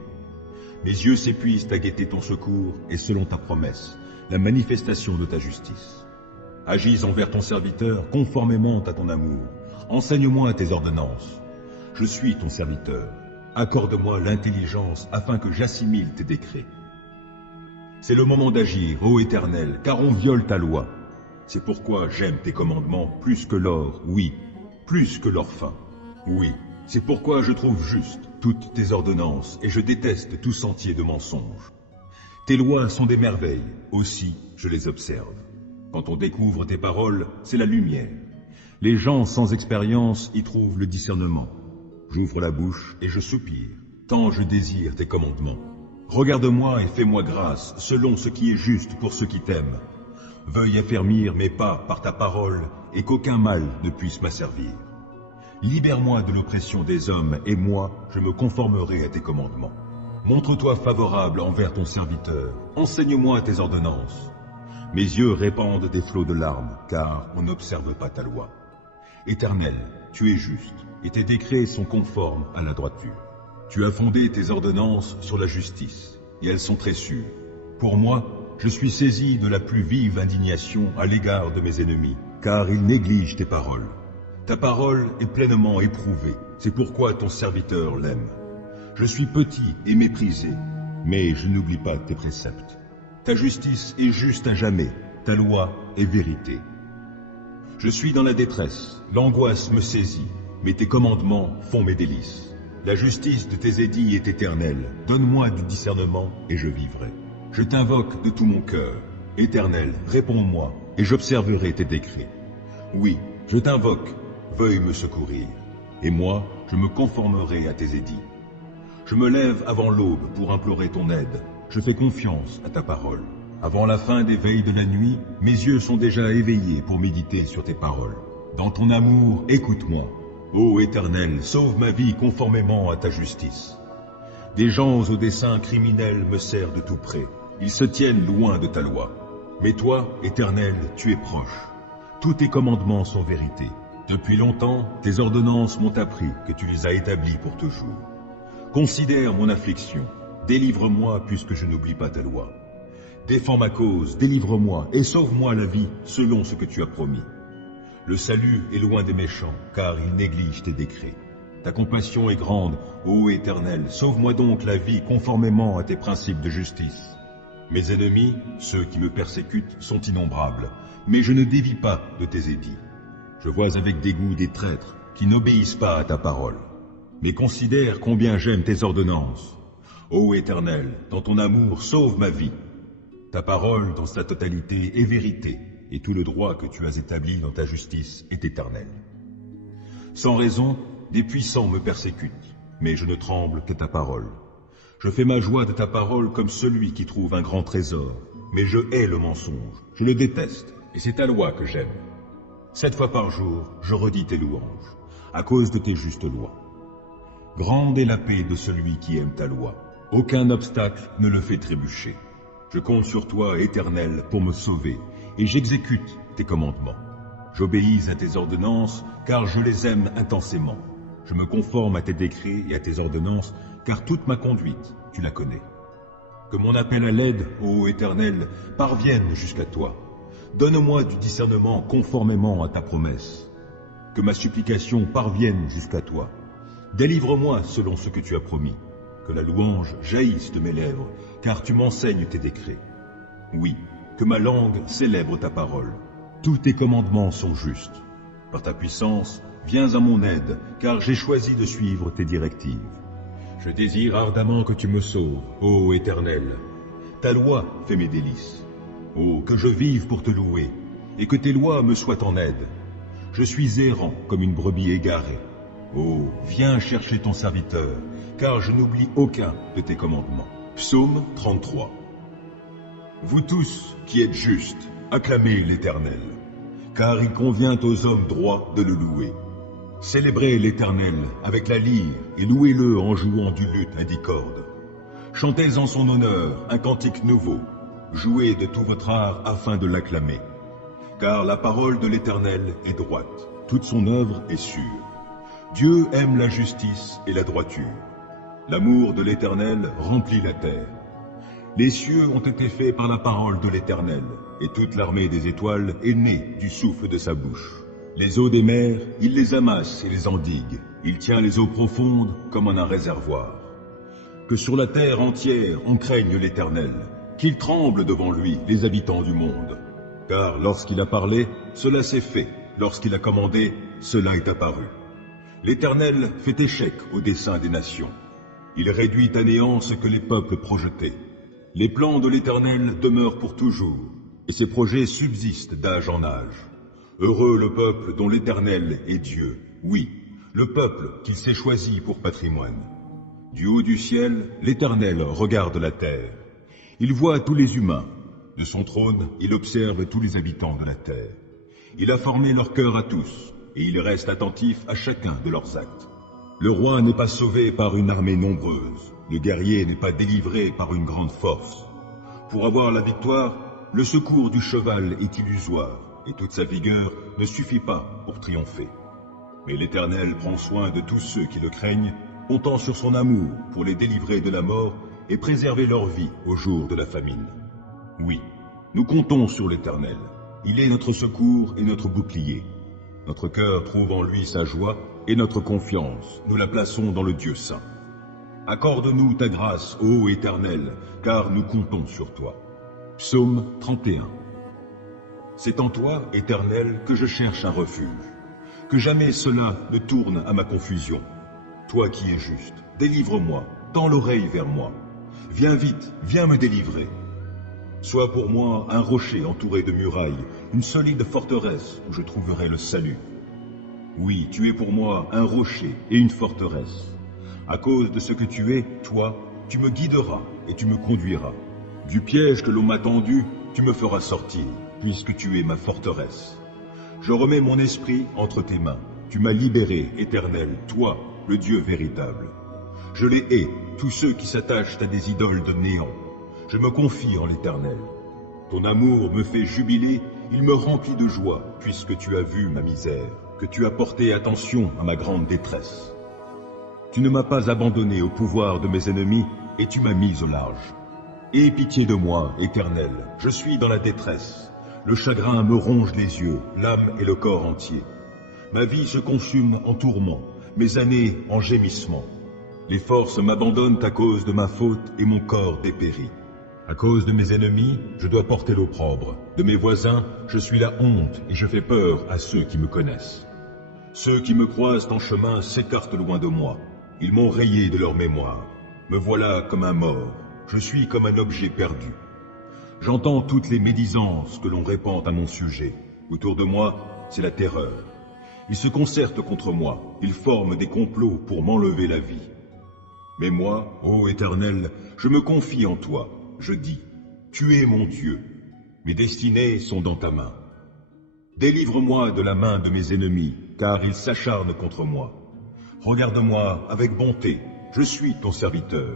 Mes yeux s'épuisent à guetter ton secours, et selon ta promesse, la manifestation de ta justice. Agis envers ton serviteur conformément à ton amour. Enseigne-moi tes ordonnances. Je suis ton serviteur. Accorde-moi l'intelligence afin que j'assimile tes décrets. C'est le moment d'agir, ô Éternel, car on viole ta loi. C'est pourquoi j'aime tes commandements plus que l'or, oui, plus que l'or fin. Oui, c'est pourquoi je trouve juste toutes tes ordonnances et je déteste tout sentier de mensonge. Tes lois sont des merveilles, aussi je les observe. Quand on découvre tes paroles, c'est la lumière. Les gens sans expérience y trouvent le discernement. J'ouvre la bouche et je soupire, tant je désire tes commandements. Regarde-moi et fais-moi grâce, selon ce qui est juste pour ceux qui t'aiment. Veuille affermir mes pas par ta parole, et qu'aucun mal ne puisse m'asservir. Libère-moi de l'oppression des hommes, et moi, je me conformerai à tes commandements. Montre-toi favorable envers ton serviteur, enseigne-moi tes ordonnances. Mes yeux répandent des flots de larmes, car on n'observe pas ta loi. Éternel, tu es juste, et tes décrets sont conformes à la droiture. Tu as fondé tes ordonnances sur la justice, et elles sont très sûres. Pour moi, je suis saisi de la plus vive indignation à l'égard de mes ennemis, car ils négligent tes paroles. Ta parole est pleinement éprouvée, c'est pourquoi ton serviteur l'aime. Je suis petit et méprisé, mais je n'oublie pas tes préceptes. Ta justice est juste à jamais, ta loi est vérité. Je suis dans la détresse, l'angoisse me saisit, mais tes commandements font mes délices. La justice de tes édits est éternelle, donne-moi du discernement et je vivrai. Je t'invoque de tout mon cœur. Éternel, réponds-moi, et j'observerai tes décrets. Oui, je t'invoque, veuille me secourir, et moi, je me conformerai à tes édits. Je me lève avant l'aube pour implorer ton aide. Je fais confiance à ta parole. Avant la fin des veilles de la nuit, mes yeux sont déjà éveillés pour méditer sur tes paroles. Dans ton amour, écoute-moi. Ô Éternel, sauve ma vie conformément à ta justice. Des gens aux desseins criminels me serrent de tout près. Ils se tiennent loin de ta loi. Mais toi, Éternel, tu es proche. Tous tes commandements sont vérité. Depuis longtemps, tes ordonnances m'ont appris que tu les as établis pour toujours. Considère mon affliction. Délivre-moi puisque je n'oublie pas ta loi. Défends ma cause, délivre-moi et sauve-moi la vie selon ce que tu as promis. Le salut est loin des méchants, car ils négligent tes décrets. Ta compassion est grande, ô Éternel, sauve-moi donc la vie conformément à tes principes de justice. Mes ennemis, ceux qui me persécutent, sont innombrables, mais je ne dévie pas de tes édits. Je vois avec dégoût des traîtres qui n'obéissent pas à ta parole. Mais considère combien j'aime tes ordonnances. Ô Éternel, dans ton amour, sauve ma vie. Ta parole, dans sa totalité, est vérité, et tout le droit que tu as établi dans ta justice est éternel. Sans raison, des puissants me persécutent, mais je ne tremble que ta parole. Je fais ma joie de ta parole comme celui qui trouve un grand trésor, mais je hais le mensonge, je le déteste, et c'est ta loi que j'aime. 7 fois par jour, je redis tes louanges, à cause de tes justes lois. Grande est la paix de celui qui aime ta loi. Aucun obstacle ne le fait trébucher. Je compte sur toi, Éternel, pour me sauver, et j'exécute tes commandements. J'obéis à tes ordonnances, car je les aime intensément. Je me conforme à tes décrets et à tes ordonnances, car toute ma conduite, tu la connais. Que mon appel à l'aide, ô Éternel, parvienne jusqu'à toi. Donne-moi du discernement conformément à ta promesse. Que ma supplication parvienne jusqu'à toi. Délivre-moi selon ce que tu as promis. Que la louange jaillisse de mes lèvres, car tu m'enseignes tes décrets. Oui, que ma langue célèbre ta parole. Tous tes commandements sont justes. Par ta puissance, viens à mon aide, car j'ai choisi de suivre tes directives. Je désire ardemment que tu me sauves, ô Éternel. Ta loi fait mes délices. Oh, que je vive pour te louer, et que tes lois me soient en aide. Je suis errant comme une brebis égarée. Oh, viens chercher ton serviteur, car je n'oublie aucun de tes commandements. Psaume 33. Vous tous qui êtes justes, acclamez l'Éternel, car il convient aux hommes droits de le louer. Célébrez l'Éternel avec la lyre et louez-le en jouant du luth à 10 cordes. Chantez en son honneur un cantique nouveau, jouez de tout votre art afin de l'acclamer. Car la parole de l'Éternel est droite, toute son œuvre est sûre. Dieu aime la justice et la droiture. L'amour de l'Éternel remplit la terre. Les cieux ont été faits par la parole de l'Éternel, et toute l'armée des étoiles est née du souffle de sa bouche. Les eaux des mers, il les amasse et les endigue. Il tient les eaux profondes comme en un réservoir. Que sur la terre entière on craigne l'Éternel, qu'il tremble devant lui les habitants du monde. Car lorsqu'il a parlé, cela s'est fait. Lorsqu'il a commandé, cela est apparu. L'Éternel fait échec au dessein des nations. Il réduit à néant ce que les peuples projetaient. Les plans de l'Éternel demeurent pour toujours, et ses projets subsistent d'âge en âge. Heureux le peuple dont l'Éternel est Dieu. Oui, le peuple qu'il s'est choisi pour patrimoine. Du haut du ciel, l'Éternel regarde la terre. Il voit tous les humains. De son trône, il observe tous les habitants de la terre. Il a formé leur cœur à tous, et il reste attentif à chacun de leurs actes. Le roi n'est pas sauvé par une armée nombreuse. Le guerrier n'est pas délivré par une grande force. Pour avoir la victoire, le secours du cheval est illusoire, et toute sa vigueur ne suffit pas pour triompher. Mais l'Éternel prend soin de tous ceux qui le craignent, comptant sur son amour pour les délivrer de la mort et préserver leur vie au jour de la famine. Oui, nous comptons sur l'Éternel. Il est notre secours et notre bouclier. Notre cœur trouve en lui sa joie et notre confiance, nous la plaçons dans le Dieu saint. Accorde-nous ta grâce, ô Éternel, car nous comptons sur toi. Psaume 31. C'est en toi, Éternel, que je cherche un refuge. Que jamais cela ne tourne à ma confusion. Toi qui es juste, délivre-moi, tends l'oreille vers moi. Viens vite, viens me délivrer. Sois pour moi un rocher entouré de murailles, une solide forteresse où je trouverai le salut. Oui, tu es pour moi un rocher et une forteresse. À cause de ce que tu es, toi, tu me guideras et tu me conduiras. Du piège que l'on m'a tendu, tu me feras sortir, puisque tu es ma forteresse. Je remets mon esprit entre tes mains. Tu m'as libéré, Éternel, toi, le Dieu véritable. Je les hais, tous ceux qui s'attachent à des idoles de néant. Je me confie en l'Éternel. Ton amour me fait jubiler, il me remplit de joie, puisque tu as vu ma misère, que tu as porté attention à ma grande détresse. Tu ne m'as pas abandonné au pouvoir de mes ennemis, et tu m'as mis au large. Aie pitié de moi, Éternel, je suis dans la détresse. Le chagrin me ronge les yeux, l'âme et le corps entier. Ma vie se consume en tourments, mes années en gémissements. Les forces m'abandonnent à cause de ma faute et mon corps dépérit. À cause de mes ennemis, je dois porter l'opprobre. De mes voisins, je suis la honte et je fais peur à ceux qui me connaissent. Ceux qui me croisent en chemin s'écartent loin de moi. Ils m'ont rayé de leur mémoire. Me voilà comme un mort. Je suis comme un objet perdu. J'entends toutes les médisances que l'on répand à mon sujet. Autour de moi, c'est la terreur. Ils se concertent contre moi. Ils forment des complots pour m'enlever la vie. Mais moi, ô Éternel, je me confie en toi. Je dis, tu es mon Dieu. Mes destinées sont dans ta main. Délivre-moi de la main de mes ennemis, car ils s'acharnent contre moi. Regarde-moi avec bonté, je suis ton serviteur.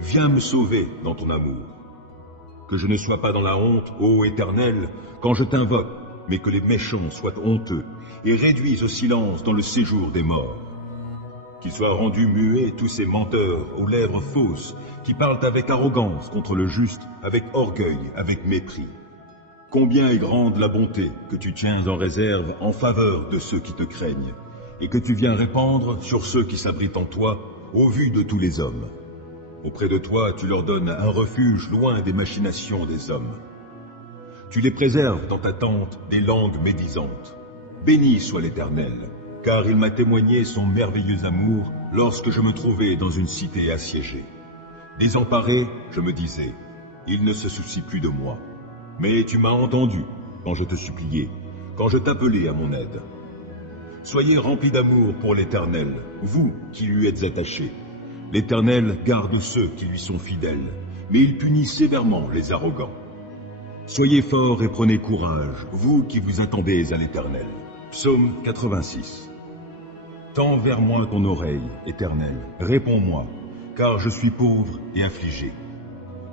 Viens me sauver dans ton amour. Que je ne sois pas dans la honte, ô Éternel, quand je t'invoque. mais que les méchants soient honteux et réduits au silence dans le séjour des morts. Qu'ils soient rendus muets tous ces menteurs aux lèvres fausses qui parlent avec arrogance contre le juste, avec orgueil, avec mépris. Combien est grande la bonté que tu tiens en réserve en faveur de ceux qui te craignent, et que tu viens répandre sur ceux qui s'abritent en toi, au vu de tous les hommes. Auprès de toi, tu leur donnes un refuge loin des machinations des hommes. Tu les préserves dans ta tente des langues médisantes. Béni soit l'Éternel, car il m'a témoigné son merveilleux amour lorsque je me trouvais dans une cité assiégée. Désemparé, je me disais, il ne se soucie plus de moi. Mais tu m'as entendu quand je te suppliais, quand je t'appelais à mon aide. Soyez remplis d'amour pour l'Éternel, vous qui lui êtes attachés. L'Éternel garde ceux qui lui sont fidèles, mais il punit sévèrement les arrogants. Soyez forts et prenez courage, vous qui vous attendez à l'Éternel. Psaume 86. Tends vers moi ton oreille, Éternel, réponds-moi, car je suis pauvre et affligé.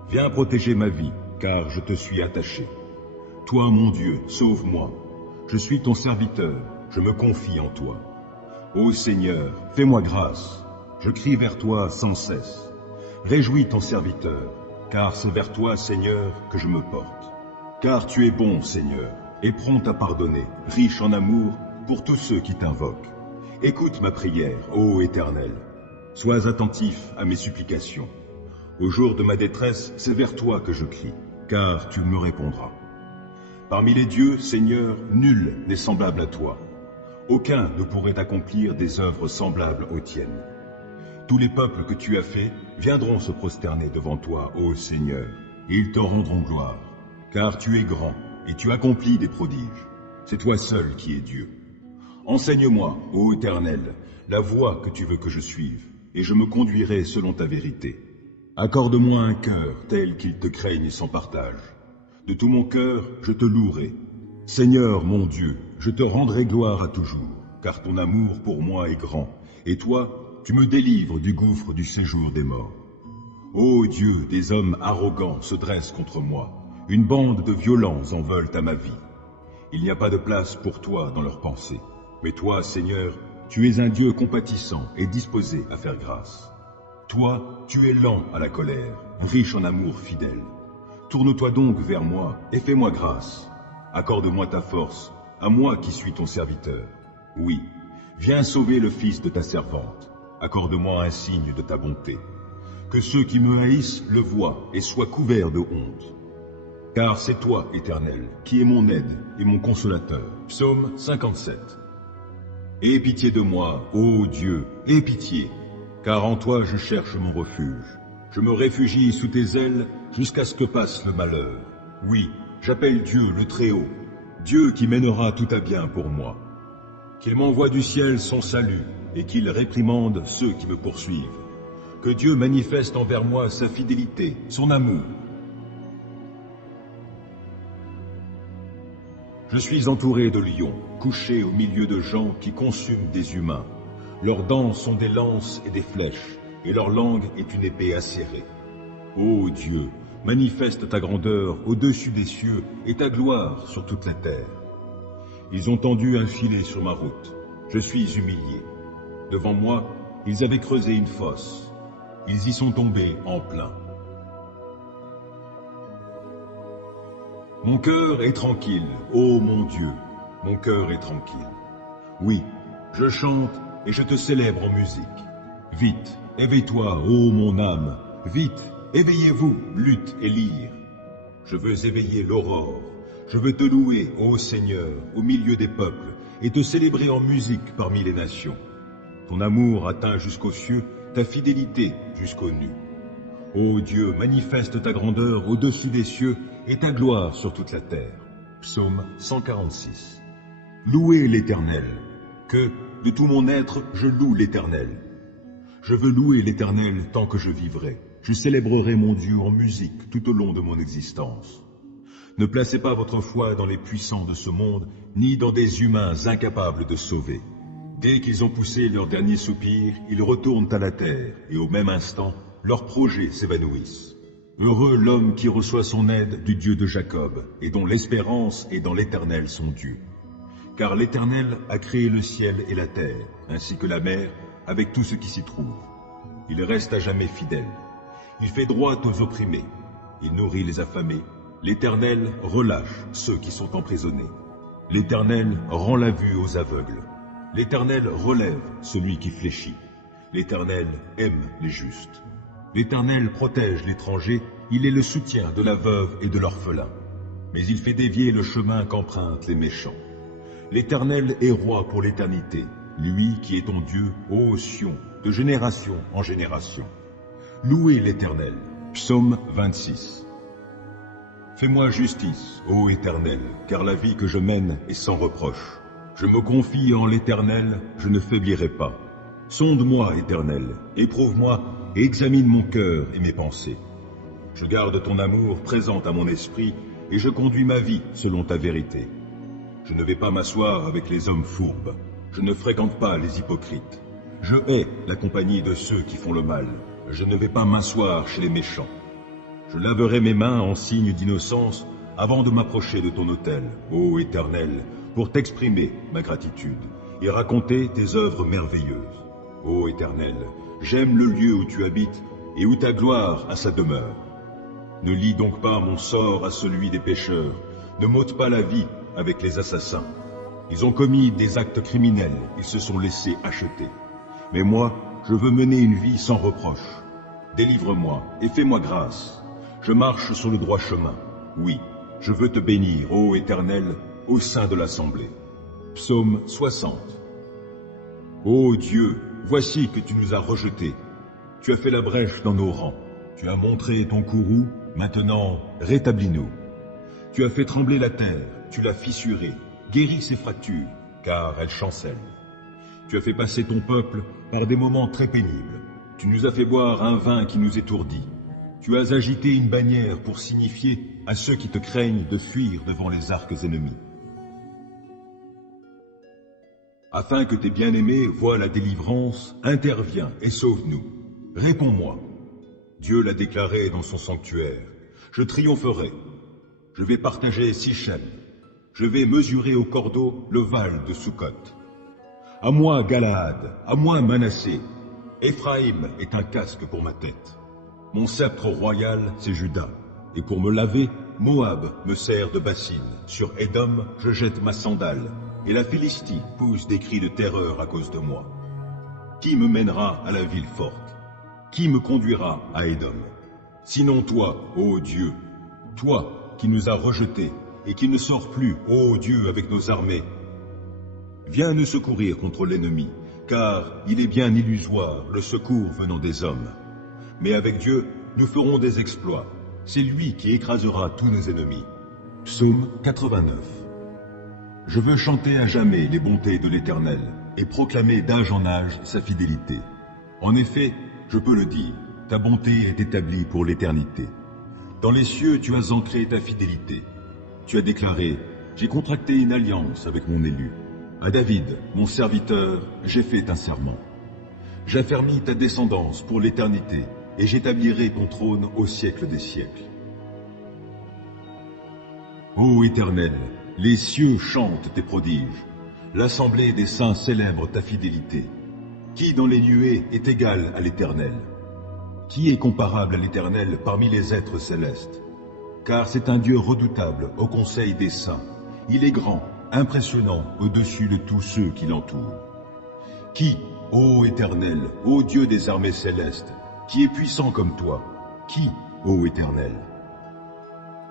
Viens protéger ma vie, car je te suis attaché. Toi, mon Dieu, sauve-moi. Je suis ton serviteur, je me confie en toi. Ô Seigneur, fais-moi grâce. Je crie vers toi sans cesse. Réjouis ton serviteur, car c'est vers toi, Seigneur, que je me porte. Car tu es bon, Seigneur, et prompt à pardonner, riche en amour pour tous ceux qui t'invoquent. Écoute ma prière, ô Éternel. Sois attentif à mes supplications. Au jour de ma détresse, c'est vers toi que je crie, car tu me répondras. Parmi les dieux, Seigneur, nul n'est semblable à toi. Aucun ne pourrait accomplir des œuvres semblables aux tiennes. Tous les peuples que tu as faits viendront se prosterner devant toi, ô Seigneur, et ils te rendront gloire. Car tu es grand, et tu accomplis des prodiges. C'est toi seul qui es Dieu. Enseigne-moi, ô Éternel, la voie que tu veux que je suive, et je me conduirai selon ta vérité. Accorde-moi un cœur tel qu'il te craigne sans partage. De tout mon cœur, je te louerai. Seigneur mon Dieu, je te rendrai gloire à toujours, car ton amour pour moi est grand, et toi, tu me délivres du gouffre du séjour des morts. Ô Dieu, des hommes arrogants se dressent contre moi, une bande de violents en veulent à ma vie. Il n'y a pas de place pour toi dans leurs pensées, mais toi, Seigneur, tu es un Dieu compatissant et disposé à faire grâce. Toi, tu es lent à la colère, riche en amour fidèle. Tourne-toi donc vers moi et fais-moi grâce. Accorde-moi ta force, à moi qui suis ton serviteur. Oui, viens sauver le fils de ta servante. Accorde-moi un signe de ta bonté. Que ceux qui me haïssent le voient et soient couverts de honte. Car c'est toi, Éternel, qui es mon aide et mon consolateur. Psaume 57. Aie pitié de moi, ô Dieu, aie pitié, car en toi je cherche mon refuge. Je me réfugie sous tes ailes jusqu'à ce que passe le malheur. Oui, j'appelle Dieu le Très-Haut, Dieu qui mènera tout à bien pour moi. Qu'il m'envoie du ciel son salut et qu'il réprimande ceux qui me poursuivent. Que Dieu manifeste envers moi sa fidélité, son amour. Je suis entouré de lions, couché au milieu de gens qui consument des humains. Leurs dents sont des lances et des flèches, et leur langue est une épée acérée. Ô Dieu, manifeste ta grandeur au-dessus des cieux et ta gloire sur toute la terre. Ils ont tendu un filet sur ma route. Je suis humilié. Devant moi, ils avaient creusé une fosse. Ils y sont tombés en plein. Mon cœur est tranquille, ô mon Dieu, mon cœur est tranquille. Oui, je chante et je te célèbre en musique. Vite, éveille-toi, ô mon âme, vite, éveillez-vous, lutte et lyre. Je veux éveiller l'aurore, je veux te louer, ô Seigneur, au milieu des peuples, et te célébrer en musique parmi les nations. Ton amour atteint jusqu'aux cieux, ta fidélité jusqu'aux nues. Ô Dieu, manifeste ta grandeur au-dessus des cieux et ta gloire sur toute la terre. Psaume 146. Louez l'Éternel, que, de tout mon être, je loue l'Éternel. Je veux louer l'Éternel tant que je vivrai. Je célébrerai mon Dieu en musique tout au long de mon existence. Ne placez pas votre foi dans les puissants de ce monde, ni dans des humains incapables de sauver. Dès qu'ils ont poussé leur dernier soupir, ils retournent à la terre, et au même instant, leurs projets s'évanouissent. Heureux l'homme qui reçoit son aide du Dieu de Jacob, et dont l'espérance est dans l'Éternel son Dieu. Car l'Éternel a créé le ciel et la terre, ainsi que la mer, avec tout ce qui s'y trouve. Il reste à jamais fidèle. Il fait droit aux opprimés. Il nourrit les affamés. L'Éternel relâche ceux qui sont emprisonnés. L'Éternel rend la vue aux aveugles. L'Éternel relève celui qui fléchit. L'Éternel aime les justes. L'Éternel protège l'étranger, il est le soutien de la veuve et de l'orphelin. Mais il fait dévier le chemin qu'empruntent les méchants. L'Éternel est roi pour l'éternité, lui qui est ton Dieu, ô Sion, de génération en génération. Louez l'Éternel. Psaume 26. Fais-moi justice, ô Éternel, car la vie que je mène est sans reproche. Je me confie en l'Éternel, je ne faiblirai pas. Sonde-moi, Éternel, éprouve-moi et examine mon cœur et mes pensées. Je garde ton amour présent à mon esprit et je conduis ma vie selon ta vérité. Je ne vais pas m'asseoir avec les hommes fourbes, je ne fréquente pas les hypocrites. Je hais la compagnie de ceux qui font le mal, je ne vais pas m'asseoir chez les méchants. Je laverai mes mains en signe d'innocence avant de m'approcher de ton autel, ô Éternel, pour t'exprimer ma gratitude et raconter tes œuvres merveilleuses. Ô Éternel, j'aime le lieu où tu habites et où ta gloire a sa demeure. Ne lie donc pas mon sort à celui des pécheurs, ne m'ôte pas la vie avec les assassins. Ils ont commis des actes criminels, ils se sont laissés acheter. Mais moi, je veux mener une vie sans reproche. Délivre-moi et fais-moi grâce. Je marche sur le droit chemin. Oui, je veux te bénir, ô Éternel, au sein de l'assemblée. Psaume 60. Ô Dieu, voici que tu nous as rejetés. Tu as fait la brèche dans nos rangs. Tu as montré ton courroux, maintenant rétablis-nous. Tu as fait trembler la terre, tu l'as fissurée, guéris ses fractures, car elle chancelle. Tu as fait passer ton peuple par des moments très pénibles. Tu nous as fait boire un vin qui nous étourdit. Tu as agité une bannière pour signifier à ceux qui te craignent de fuir devant les arcs ennemis. Afin que tes bien-aimés voient la délivrance, interviens et sauve-nous. Réponds-moi. Dieu l'a déclaré dans son sanctuaire. Je triompherai. Je vais partager Sichem. Je vais mesurer au cordeau le val de Sukkot. À moi, Galaad, à moi, Manassé. Éphraïm est un casque pour ma tête. Mon sceptre royal, c'est Juda. Et pour me laver, Moab me sert de bassine. Sur Édom, je jette ma sandale. Et la Philistie pousse des cris de terreur à cause de moi. Qui me mènera à la ville forte? Qui me conduira à Édom? Sinon toi, ô Dieu, toi qui nous as rejetés et qui ne sors plus, ô Dieu, avec nos armées. Viens nous secourir contre l'ennemi, car il est bien illusoire le secours venant des hommes. Mais avec Dieu, nous ferons des exploits. C'est lui qui écrasera tous nos ennemis. Psaume 89. Je veux chanter à jamais les bontés de l'Éternel et proclamer d'âge en âge sa fidélité. En effet, je peux le dire, ta bonté est établie pour l'éternité. Dans les cieux, tu as ancré ta fidélité. Tu as déclaré, j'ai contracté une alliance avec mon élu. À David, mon serviteur, j'ai fait un serment. J'affermis ta descendance pour l'éternité et j'établirai ton trône au siècle des siècles. Ô Éternel, les cieux chantent tes prodiges. L'assemblée des saints célèbre ta fidélité. Qui dans les nuées est égal à l'Éternel? Qui est comparable à l'Éternel parmi les êtres célestes? Car c'est un Dieu redoutable au conseil des saints. Il est grand, impressionnant au-dessus de tous ceux qui l'entourent. Qui, ô Éternel, ô Dieu des armées célestes, qui est puissant comme toi? Qui, ô Éternel?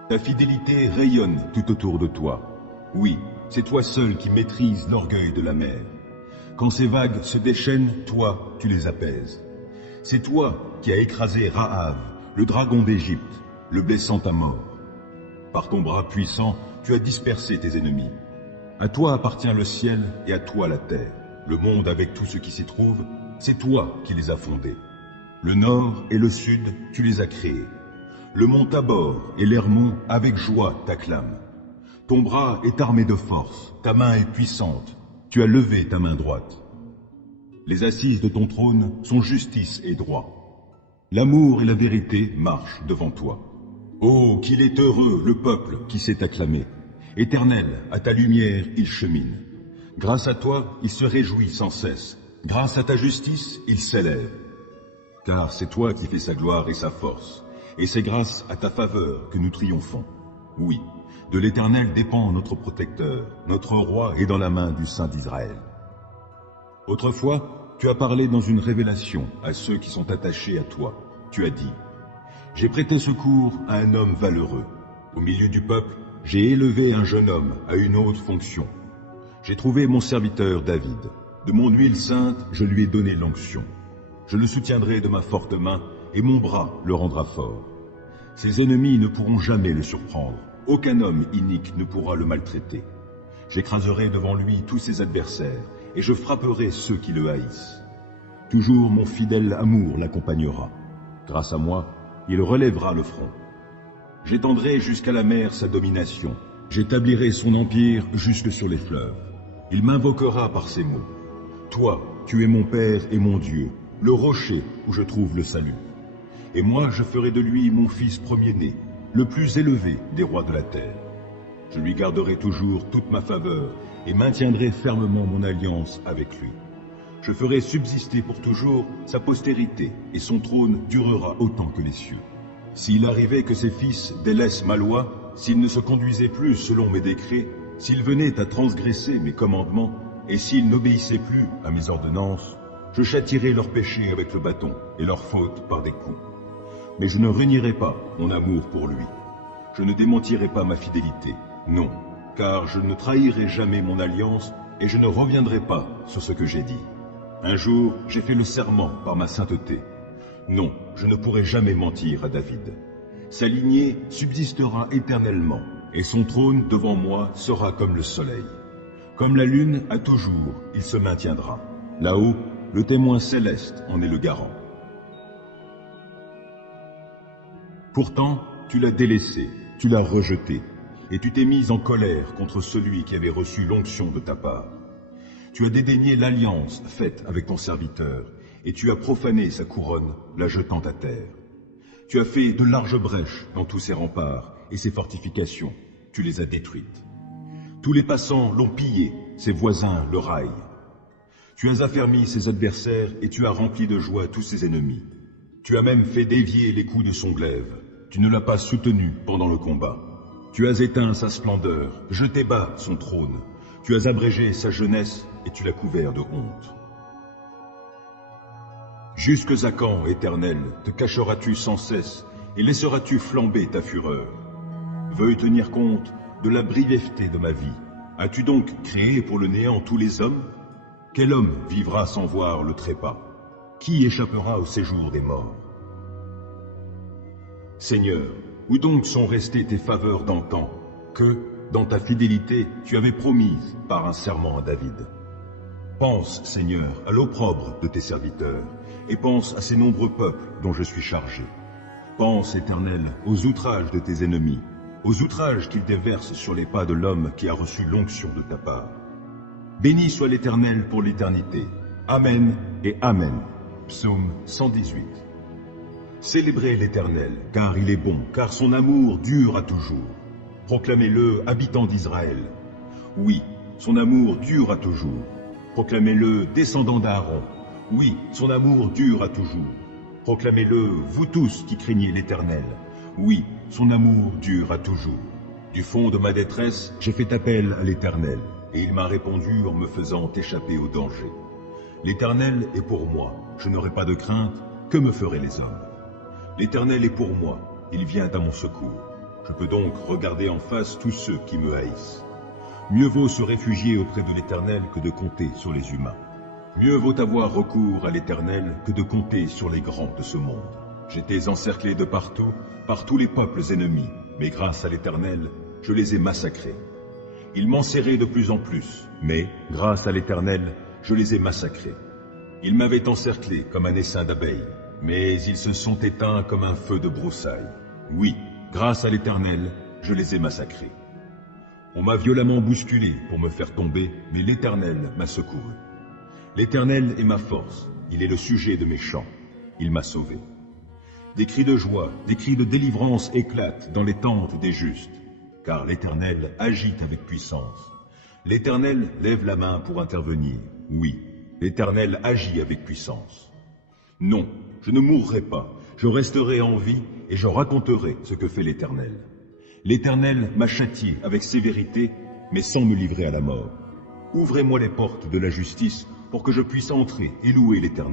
Ta fidélité rayonne tout autour de toi. Oui, c'est toi seul qui maîtrises l'orgueil de la mer. Quand ces vagues se déchaînent, toi, tu les apaises. C'est toi qui as écrasé Rahab, le dragon d'Égypte, le blessant à mort. Par ton bras puissant, tu as dispersé tes ennemis. À toi appartient le ciel et à toi la terre. Le monde avec tout ce qui s'y trouve, c'est toi qui les as fondés. Le nord et le sud, tu les as créés. Le mont Tabor et l'Hermon avec joie t'acclament. Ton bras est armé de force, ta main est puissante, tu as levé ta main droite. Les assises de ton trône sont justice et droit. L'amour et la vérité marchent devant toi. Oh, qu'il est heureux le peuple qui s'est acclamé. Éternel, à ta lumière il chemine. Grâce à toi, il se réjouit sans cesse. Grâce à ta justice, il s'élève. Car c'est toi qui fais sa gloire et sa force. Et c'est grâce à ta faveur que nous triomphons. Oui, de l'Éternel dépend notre protecteur. Notre roi est dans la main du Saint d'Israël. Autrefois, tu as parlé dans une révélation à ceux qui sont attachés à toi. Tu as dit, « J'ai prêté secours à un homme valeureux. Au milieu du peuple, j'ai élevé un jeune homme à une haute fonction. J'ai trouvé mon serviteur David. De mon huile sainte, je lui ai donné l'onction. Je le soutiendrai de ma forte main, et mon bras le rendra fort. Ses ennemis ne pourront jamais le surprendre. Aucun homme inique ne pourra le maltraiter. J'écraserai devant lui tous ses adversaires, et je frapperai ceux qui le haïssent. Toujours mon fidèle amour l'accompagnera. Grâce à moi, il relèvera le front. J'étendrai jusqu'à la mer sa domination. J'établirai son empire jusque sur les fleuves. Il m'invoquera par ces mots. Toi, tu es mon Père et mon Dieu, le rocher où je trouve le salut. Et moi, je ferai de lui mon fils premier-né, le plus élevé des rois de la terre. Je lui garderai toujours toute ma faveur et maintiendrai fermement mon alliance avec lui. Je ferai subsister pour toujours sa postérité, et son trône durera autant que les cieux. S'il arrivait que ses fils délaissent ma loi, s'ils ne se conduisaient plus selon mes décrets, s'ils venaient à transgresser mes commandements, et s'ils n'obéissaient plus à mes ordonnances, je châtierai leurs péchés avec le bâton, et leurs fautes par des coups. Mais je ne renierai pas mon amour pour lui. Je ne démentirai pas ma fidélité, non, car je ne trahirai jamais mon alliance, et je ne reviendrai pas sur ce que j'ai dit. Un jour, j'ai fait le serment par ma sainteté. Non, je ne pourrai jamais mentir à David. Sa lignée subsistera éternellement, et son trône devant moi sera comme le soleil. Comme la lune à toujours, il se maintiendra. Là-haut, le témoin céleste en est le garant. Pourtant, tu l'as délaissé, tu l'as rejeté, et tu t'es mis en colère contre celui qui avait reçu l'onction de ta part. Tu as dédaigné l'alliance faite avec ton serviteur, et tu as profané sa couronne, la jetant à terre. Tu as fait de larges brèches dans tous ses remparts, et ses fortifications, tu les as détruites. Tous les passants l'ont pillé, ses voisins le raillent. Tu as affermi ses adversaires, et tu as rempli de joie tous ses ennemis. Tu as même fait dévier les coups de son glaive. Tu ne l'as pas soutenu pendant le combat. Tu as éteint sa splendeur, jeté bas son trône. Tu as abrégé sa jeunesse, et tu l'as couvert de honte. Jusque à quand, Éternel, te cacheras-tu sans cesse, et laisseras-tu flamber ta fureur? Veuille tenir compte de la brièveté de ma vie. As-tu donc créé pour le néant tous les hommes? Quel homme vivra sans voir le trépas? Qui échappera au séjour des morts? Seigneur, où donc sont restées tes faveurs d'antan, que, dans ta fidélité, tu avais promise par un serment à David? Pense, Seigneur, à l'opprobre de tes serviteurs, et pense à ces nombreux peuples dont je suis chargé. Pense, Éternel, aux outrages de tes ennemis, aux outrages qu'ils déversent sur les pas de l'homme qui a reçu l'onction de ta part. Béni soit l'Éternel pour l'éternité. Amen et Amen. Psaume 118. Célébrez l'Éternel, car il est bon, car son amour dure à toujours. Proclamez-le, habitants d'Israël. Oui, son amour dure à toujours. Proclamez-le, descendants d'Aaron. Oui, son amour dure à toujours. Proclamez-le, vous tous qui craignez l'Éternel. Oui, son amour dure à toujours. Du fond de ma détresse, j'ai fait appel à l'Éternel, et il m'a répondu en me faisant échapper au danger. L'Éternel est pour moi, je n'aurai pas de crainte, que me feraient les hommes? L'Éternel est pour moi, il vient à mon secours. Je peux donc regarder en face tous ceux qui me haïssent. Mieux vaut se réfugier auprès de l'Éternel que de compter sur les humains. Mieux vaut avoir recours à l'Éternel que de compter sur les grands de ce monde. J'étais encerclé de partout, par tous les peuples ennemis, mais grâce à l'Éternel, je les ai massacrés. Ils m'enserraient de plus en plus, mais, grâce à l'Éternel, je les ai massacrés. Ils m'avaient encerclé comme un essaim d'abeilles, mais ils se sont éteints comme un feu de broussailles. Oui, grâce à l'Éternel, je les ai massacrés. On m'a violemment bousculé pour me faire tomber, mais l'Éternel m'a secouru. L'Éternel est ma force, il est le sujet de mes chants, il m'a sauvé. Des cris de joie, des cris de délivrance éclatent dans les tentes des justes, car l'Éternel agite avec puissance. L'Éternel lève la main pour intervenir. Oui, l'Éternel agit avec puissance. Non, je ne mourrai pas, je resterai en vie et je raconterai ce que fait l'Éternel. L'Éternel m'a châtié avec sévérité, mais sans me livrer à la mort. Ouvrez-moi les portes de la justice pour que je puisse entrer et louer l'Éternel.